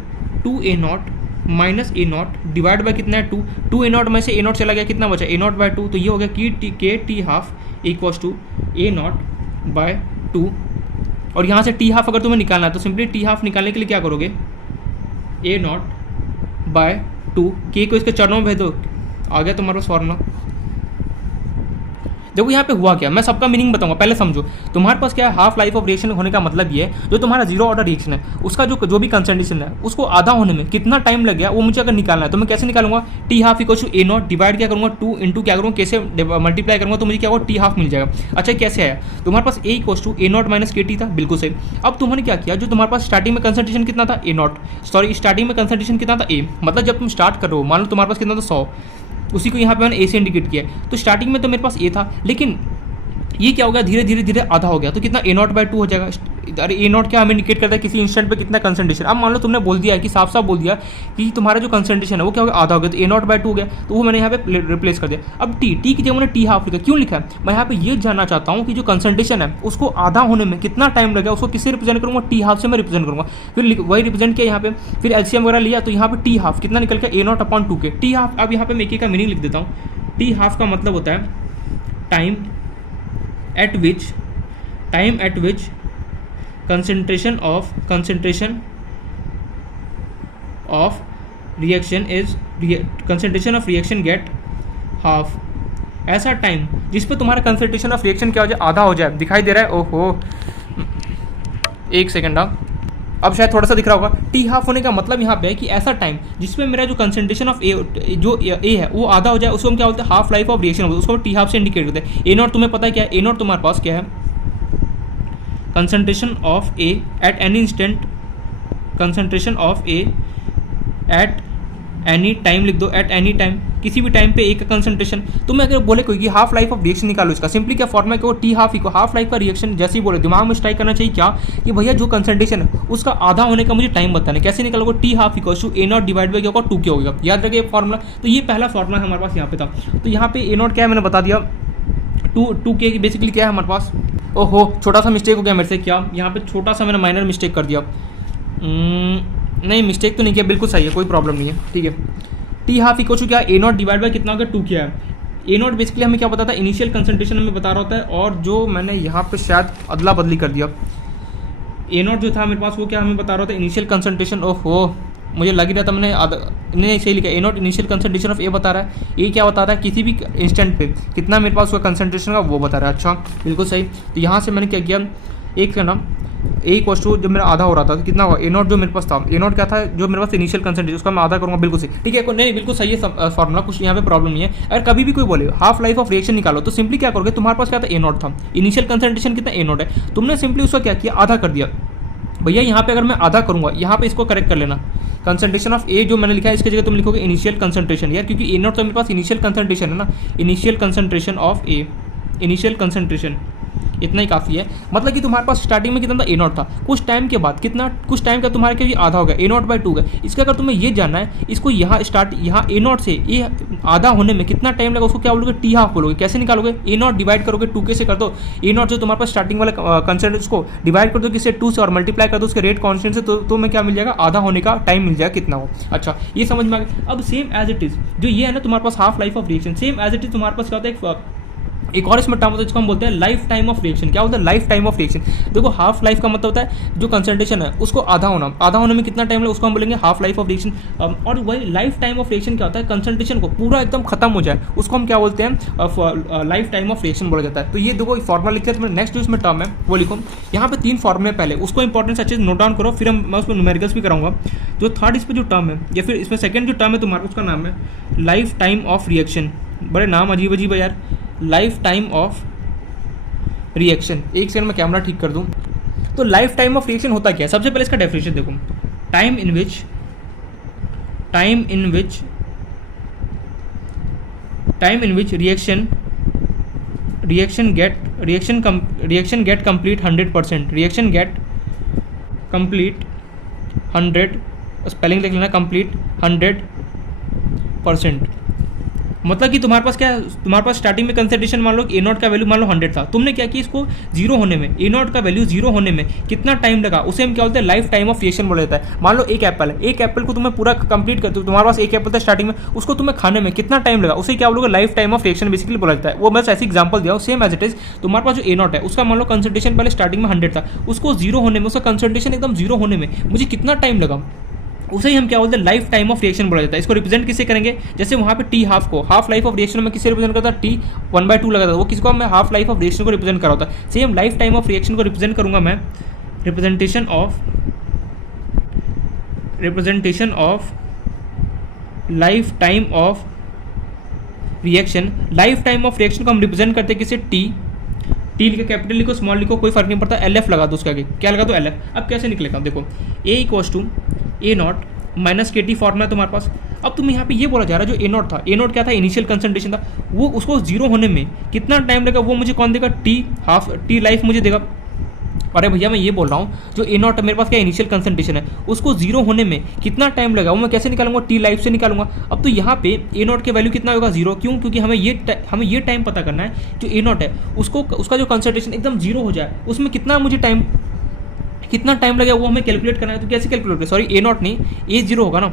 2A0 - A0 divide by कितना है, 2 A0 में से A0 चला गया, कितना बचा, A0/2। तो ये हो गया कि K T/हाफ इक्वल्स टू A0/2। और यहाँ से T/हाफ अगर तुम्हें निकालना है तो सिंपली T/हाफ निकालने के लिए क्या करोगे, A0/2 K को इसके चरणों में भेज दो, आ गया तुम्हारे पास फॉर्मूला। देखो यहाँ पे हुआ क्या, मैं सबका मीनिंग बताऊंगा, पहले समझो। तुम्हारे पास क्या है, हाफ लाइफ ऑफ रिएक्शन होने का मतलब ये है जो तुम्हारा जीरो ऑर्डर रिएक्शन है उसका जो भी कंसंट्रेशन है उसको आधा होने में कितना टाइम लग गया वो मुझे अगर निकालना है तो मैं कैसे निकालूंगा, T/हाफ इक्वल टू A0 डिवाइड क्या करूँगा 2 इंटू क्या करूँगा, कैसे मल्टीप्लाई करूँगा तो मुझे क्या होगा, T/हाफ मिल जाएगा। अच्छा कैसे आया, तुम्हारे पास A equal to A0 - KT था, बिल्कुल सही। अब तुम्हारे क्या किया, जो तुम्हारे पास स्टार्टिंग में कंसंट्रेशन कितना था, स्टार्टिंग में कंसंट्रेशन कितना था, A, मतलब जब तुम स्टार्ट कर रहे हो मान लो तुम्हारे पास कितना था, 100, उसी को यहाँ पे मैंने A से इंडिकेट किया है। तो स्टार्टिंग में तो मेरे पास A था, लेकिन ये क्या हो गया, धीरे धीरे आधा हो गया, तो कितना, A0/2 हो जाएगा। अरे A0 क्या हमें इंडिकेट करता है किसी इंस्टेंट पे कितना कंसंट्रेशन। अब मान लो तुमने बोल दिया है कि साफ बोल दिया कि तुम्हारा जो कंसंट्रेशन है वो क्या हो गया, आधा हो गया, तो A0/2 हो गया, तो वो मैंने यहाँ पे रिप्लेस कर दिया। अब T की जगह मैंने T/हाफ लिखा, क्यों लिखा है, मैं यहाँ पे ये जानना चाहता हूँ कि जो कंसंट्रेशन है उसको आधा होने में कितना टाइम लगेगा, उसको किससे रिप्रेजेंट करूँगा, T/हाफ से मैं रिप्रेजेंट करूँगा। फिर वही रिप्रेजेंट किया यहाँ पे, फिर एलसीएम वगैरह लिया तो यहाँ पे T/हाफ कितना निकल गया, A0/2 के T/हाफ। अब यहाँ पे मैं का मीनिंग लिख देता हूँ। T/हाफ का मतलब होता है time at which concentration of reaction get half। ऐसा टाइम जिस पे तुम्हारा कंसंट्रेशन ऑफ रिएक्शन क्या हो जाए, आधा हो जाए। दिखाई दे रहा है, ओहो एक सेकेंड, अब शायद थोड़ा सा दिख रहा होगा। T/हाफ होने का मतलब यहाँ पे है कि ऐसा टाइम जिसमें मेरा जो कंसंट्रेशन ऑफ A है वो आधा हो जाए, उसको हम क्या बोलते हैं, हाफ लाइफ ऑफ रिएक्शन, उसको T/हाफ से इंडिकेट करते हैं। A0 तुम्हें पता है क्या है, A0 तुम्हारे पास क्या है, concentration of A at any instant, concentration of A at any time लिख दो, एट एनी टाइम किसी भी टाइम पे ए का कंसंट्रेशन। तो मैं अगर बोले कोई कि हाफ लाइफ ऑफ रिएक्शन निकालो, इसका सिंपली क्या फॉर्मूला क्या, T half equal half life का रिएक्शन जैसे ही बोले दिमाग में स्ट्राइक करना चाहिए क्या कि भैया जो कंसंट्रेशन है उसका आधा होने का मुझे टाइम बताना है। कैसे निकालोगे, t half equal to A naught divide by क्या होगा, 2 क्या होगा। याद रखिए फॉर्मूला। तो ये पहला फॉर्मूला हमारे पास यहाँ पे था। तो यहाँ पे ए नॉट क्या है मैंने बता दिया, 2 के बेसिकली क्या है हमारे पास। ओहो छोटा सा मिस्टेक हो गया मेरे से, क्या यहाँ पे छोटा सा मैंने माइनर मिस्टेक कर दिया। नहीं मिस्टेक तो नहीं किया, बिल्कुल सही है, कोई प्रॉब्लम नहीं है, ठीक है। टी हाफ इक्वल टू क्या, ए नॉट डिवाइड बाई कितना हो गया, 2 क्या है। ए नॉट बेसिकली हमें क्या पता था, इनिशियल कंसंट्रेशन हमें बता रहा होता है, और जो मैंने यहाँ पे शायद अदला बदली कर दिया। ए नॉट जो था मेरे पास वो क्या हमें बता रहा था, इनिशियल कंसंट्रेशन। ओहो मुझे लग ही रहा था मैंने नहीं सही लिखा। ए नॉट इनिशियल कंसंट्रेशन ऑफ ए बता रहा है, ए क्या बता रहा है किसी भी इंस्टेंट पे कितना मेरे पास उसका कंसंट्रेशन का वो बता रहा है। अच्छा बिल्कुल सही। तो यहाँ से मैंने क्या किया, एक का नाम ए इक्वल टू जब मेरा आधा हो रहा था तो कितना हुआ, ए नॉट जो मेरे पास था, ए नॉट क्या था जो मेरे पास इनिशियल कंसंट्रेशन उसका मैं आधा करूँगा, बिल्कुल सही, ठीक है। नहीं बिल्कुल सही है फॉर्मूला, कुछ यहाँ पे प्रॉब्लम नहीं है। अगर कभी भी कोई बोले हाफ लाइफ ऑफ रिएक्शन निकालो तो सिंपली क्या करोगे, तुम्हारे पास क्या था, ए नॉट था, इनिशियल कंसंट्रेशन कितना ए नॉट है, तुमने सिंपली उसका क्या किया, आधा कर दिया। भैया यहाँ पे अगर मैं आधा करूँगा, यहाँ पे इसको करेक्ट कर लेना, कंसंट्रेशन ऑफ ए जो मैंने लिखा है इसकी जगह तुम लिखोगे इनिशियल कंसंट्रेशन यार, क्योंकि ए नॉट तो मेरे पास इनिशियल कंसंट्रेशन है ना, initial concentration of A, initial concentration इतना ही काफ़ी है। मतलब कि तुम्हारे पास स्टार्टिंग में कितना था, ए नॉट था, कुछ टाइम के बाद कितना, कुछ टाइम का तुम्हारे क्या आधा हो गया, ए नॉट बाई 2 गया। इसका अगर तुम्हें ये जानना है, इसको यहाँ यहाँ ए नॉट से ए आधा होने में कितना टाइम लगा, उसको क्या बोलोगे, टी हाफ बोलोगे। कैसे निकालोगे, ए नॉट डिवाइड करोगे 2 के से कर दो, ए नॉट जो तुम्हारे पास स्टार्टिंग वाला कंसंट्रेशन उसको डिवाइड कर दो किससे, 2 से, और मल्टीप्लाई कर दो उसके रेट कॉन्स्टेंट से, तो तुम्हें क्या मिल जाएगा, आधा होने का टाइम मिल जाएगा कितना हो। अच्छा ये समझ में आ गया। अब सेम एज इट इज जो ये है ना तुम्हारे पास half life of reaction, same as it is तुम्हारे पास क्या होता है, एक और इसमें टर्म होता है जिसको हम बोलते हैं लाइफ टाइम ऑफ रिएक्शन। क्या होता है, लाइफ टाइम ऑफ रिएक्शन। देखो हाफ लाइफ का मतलब होता है जो कंसंट्रेशन है उसको आधा होना, आधा होने में कितना टाइम लगे उसको हम बोलेंगे हाफ लाइफ ऑफ रिएक्शन। और वही लाइफ टाइम ऑफ रिएक्शन क्या होता है, कंसंट्रेशन को पूरा एकदम खत्म हो जाए उसको हम क्या बोलते हैं, लाइफ टाइम ऑफ रिएक्शन बोला जाता है। तो ये देखो फॉर्मुला लिखते हैं, नेक्स्ट जो इसमें टर्म है वो लिखो। यहाँ पे 3 फॉर्मुले पहले उसको इंपॉर्टेंस अच्छे से नोट डाउन करो, फिर मैं उसमें न्यूमेरिकल्स भी कराऊंगा। जो थर्ड इस पर जो टर्म है या फिर इसमें सेकंड जो टर्म है तुम्हारा उसका नाम है लाइफ टाइम ऑफ रिएक्शन। बड़े नाम अजीब अजीब है यार, लाइफ टाइम ऑफ रिएक्शन। एक सेकंड में कैमरा ठीक कर दूं। तो लाइफ टाइम ऑफ रिएक्शन होता क्या है, सबसे पहले इसका डेफिनेशन देखो, time in which reaction get complete 100%, reaction get complete 100, spelling लिख लेना, कंप्लीट 100%। मतलब कि तुम्हारे पास क्या है, तुम्हारे पास स्टार्टिंग में कंसंट्रेशन मान लो ए नॉट का वैल्यू मान लो 100 था, तुमने क्या किया इसको 0 होने में, ए नॉट का वैल्यू 0 होने में कितना टाइम लगा उसे हम क्या बोलते हैं, लाइफ टाइम ऑफ रिएक्शन बोला जाता है। मान लो एक एप्पल है, एक एप्पल को तुम्हें पूरा कंप्लीट करते हो, तुम्हारे पास एक एप्पल था स्टार्टिंग में, उसको तुम्हें खाने में कितना टाइम लगा उसे क्या बोलोगे, life time of reaction basically बोला जाता है। वो बस ऐसी एग्जाम्पल दिया, सेम एज इट इज तुम्हारे पास जो ए नॉट है उसका मान लो कंसंट्रेशन पहले स्टार्टिंग में 100 था, उसको 0 होने में, उसका कंसंट्रेशन एकदम 0 होने में मुझे कितना टाइम लगा उसे ही हम क्या बोलते हैं, लाइफ टाइम ऑफ रिएक्शन बोला जाता है। इसको रिप्रेजेंट किससे करेंगे, जैसे वहाँ पे टी हाफ को, हाफ लाइफ ऑफ रिएक्शन में किससे रिप्रेजेंट करता है, टी 1/2 लगा था, वो किसको मैं हाफ लाइफ ऑफ रिएक्शन को रिप्रेजेंट कर रहा था। Same life time of reaction को रिप्रेजेंट करूंगा मैं, representation of life time of reaction. Life time of reaction को हम रिप्रेजेंट करते हैं किससे, टी लिखो, कैपिटल लिखो, स्मॉल लिखो, कोई फर्क नहीं पड़ता, LF लगा दो उसके आगे, क्या लगा दो, LF। अब कैसे निकलेगा देखो, A equals to A naught minus के टी फॉर्मूला है तुम्हारे पास। अब तुम्हें यहाँ पे ये बोला जा रहा है जो ए नॉट था, ए नॉट क्या था, इनिशियल कंसंट्रेशन था, वो उसको 0 होने में कितना टाइम लगेगा वो मुझे कौन देगा, टी लाइफ मुझे देगा। अरे भैया मैं ये बोल रहा हूँ जो ए नॉट मेरे पास क्या इनिशियल कंसंट्रेशन है उसको 0 होने में कितना टाइम लगा वो मैं कैसे निकालूंगा, टी लाइफ से निकालूंगा। अब तो यहाँ पे ए नॉट के वैल्यू कितना होगा, 0। क्यों, क्योंकि हमें ये टाइम पता करना है जो ए नॉट है उसको, उसका जो कंसंट्रेशन एकदम 0 हो जाए उसमें कितना टाइम लगेगा वो हमें कैलकुलेट करना है। तो कैसे कैलकुलेट करें, सॉरी ए नॉट नहीं, ए 0 होगा ना,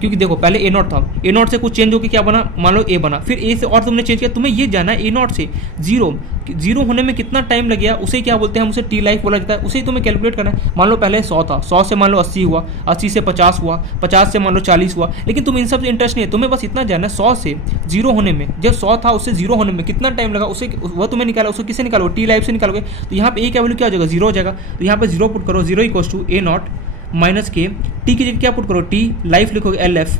क्योंकि देखो पहले ए नॉट था, ए नॉट से कुछ चेंज होकर क्या बना, मान लो ए बना, फिर ए से और तुमने चेंज किया, तुम्हें ये जाना है ए नॉट से 0 होने में कितना टाइम लग गया उसे क्या बोलते हैं, उसे टी लाइफ बोला जाता है। उसे ही तुम्हें कैलकुलेट करना है। मान लो पहले 100 था, 100 से मान लो 80 हुआ, 80 से 50 हुआ, 50 से मान लो 40 हुआ, लेकिन तुम इन सब से इंटरेस्ट नहीं है, तुम्हें बस इतना जानना है 100 से 0 होने में, जब 100 था उससे 0 होने में कितना टाइम लगा उसे, वह तुम्हें निकाला, उसको किसे निकालो, टी लाइफ से निकालोगे। तो यहाँ पे ए का वैल्यू क्या हो जाएगा, 0 हो जाएगा। तो यहाँ पे 0 पुट करो, 0 equals to A naught minus के, टी की जगह क्या पुट करो, टी लाइफ लिखोगे, LF।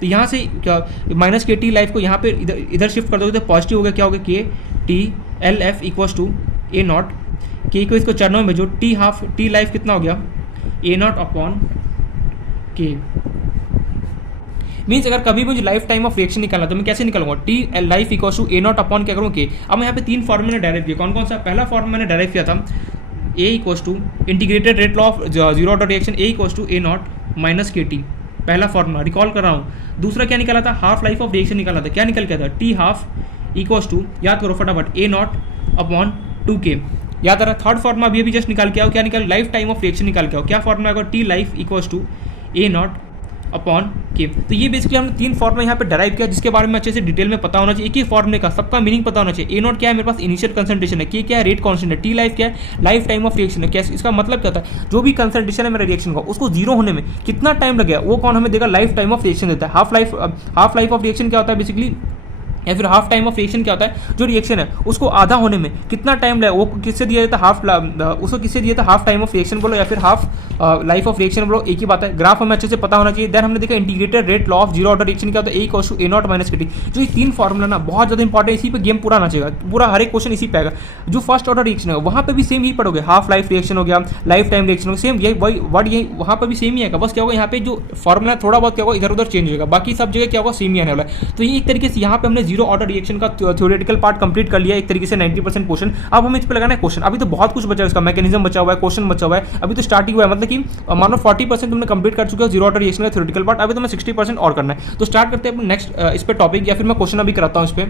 तो यहाँ से क्या माइनस के टी लाइफ को यहाँ पे इधर शिफ्ट कर दोगे तो पॉजिटिव हो गया, क्या हो गया, k t LF equals to A naught, k को इसको 4 में भेजो, टी लाइफ कितना हो गया, ए नॉट अपॉन के। मीन्स अगर कभी मुझे लाइफ टाइम ऑफ रिएक्शन निकालना तो मैं कैसे निकालूंगा, t life equal to A naught upon क्या करूँ के। अब मैं यहाँ पे 3 फॉर्मूला डायरेक्ट किया, कौन कौन सा, पहला फॉर्म मैंने डायरेक्ट किया था A equal to integrated rate law of zero order reaction A equal to A naught minus के टी, पहला फॉर्मूला रिकॉल कर रहा हूँ। दूसरा क्या निकाला था, हाफ लाइफ ऑफ रिएक्शन निकाला था, क्या निकल गया था, टी हाफ इक्वल्स टू, याद करो फटाफट, ए नॉट अपॉन 2k, याद आ रहा। थर्ड फॉर्मूला अभी जस्ट निकाल के आओ, क्या निकाल, लाइफ टाइम ऑफ रिएक्शन निकाल के आओ, क्या फॉर्मूला आएगा, t life equals to A naught upon k. तो ये बेसिकली हमने 3 फॉर्मूला यहाँ पे डराइव किया, जिसके बारे में अच्छे से डिटेल में पता होना चाहिए, एक ही फॉर्मूले का सबका मीनिंग पता होना चाहिए। ए नॉट क्या है, मेरे पास इनिशियल कंसंट्रेशन है, के क्या है, रेट कांस्टेंट है, टी लाइफ क्या है, लाइफ टाइम ऑफ रिएक्शन है। क्या इसका मतलब क्या होता है, जो भी कंसंट्रेशन है मेरे रिएक्शन का, उसको जीरो होने में कितना टाइम लगेगा, वो कौन हमें देगा, लाइफ टाइम ऑफ रिएक्शन देता है। हाफ लाइफ ऑफ रिएक्शन क्या होता है बेसिकली, या फिर हाफ टाइम ऑफ रिएक्शन क्या होता है, जो रिएक्शन है उसको आधा होने में कितना टाइम लगे, वो किससे दिया जाता है, उसको किससे दिया जाता है, हाफ टाइम ऑफ रिएक्शन बोलो या फिर हाफ लाइफ ऑफ रिएक्शन बोलो, एक ही बात है। ग्राफ हमें अच्छे से पता होना चाहिए। देन हमने देखा integrated rate law of zero order reaction क्या होता है, A equals to A naught minus के टी। जो ये 3 फॉर्मूला ना बहुत ज़्यादा इंपॉर्टेंट, इसी पे गेम पूरा आना चाहिए, पूरा हर एक क्वेश्चन इसी पे आएगा। जो फर्स्ट ऑर्डर रिएक्शन है वहाँ पे भी सेम ही पढ़ोगे, हाफ लाइफ रिएक्शन हो गया, लाइफ टाइम रिएक्शन हो गया, सेम यही वही वर्ड यही वहाँ पर भी सेम ही आएगा। बस क्या होगा, यहाँ पे जो फॉर्मूला थोड़ा बहुत क्या होगा इधर उधर चेंज होगा, बाकी सब जगह क्या होगा सेम ही आने वाला है। तो ये एक तरीके से यहाँ पे हमने जीरो ऑर्डर रिएक्शन का थ्योरेटिकल पार्ट कंप्लीट कर लिया एक तरीके से 90% पोर्शन। अब हमें इस पे लगाना है क्वेश्चन। अभी तो बहुत कुछ बचा है, इसका मैकेनिज्म बचा हुआ है, क्वेश्चन बचा हुआ है, अभी तो स्टार्टिंग हुआ है। मतलब कि मानो 40% तुमने कंप्लीट कर चुके हो जीरो ऑर्डर रिएक्शन का थ्योरेटिकल पार्ट, अभी तो मैं 60% और करना है। तो स्टार्ट करते हैं अपने नेक्स्ट इस पे टॉपिक, या फिर मैं क्वेश्चन अभी कराता हूँ इस पे।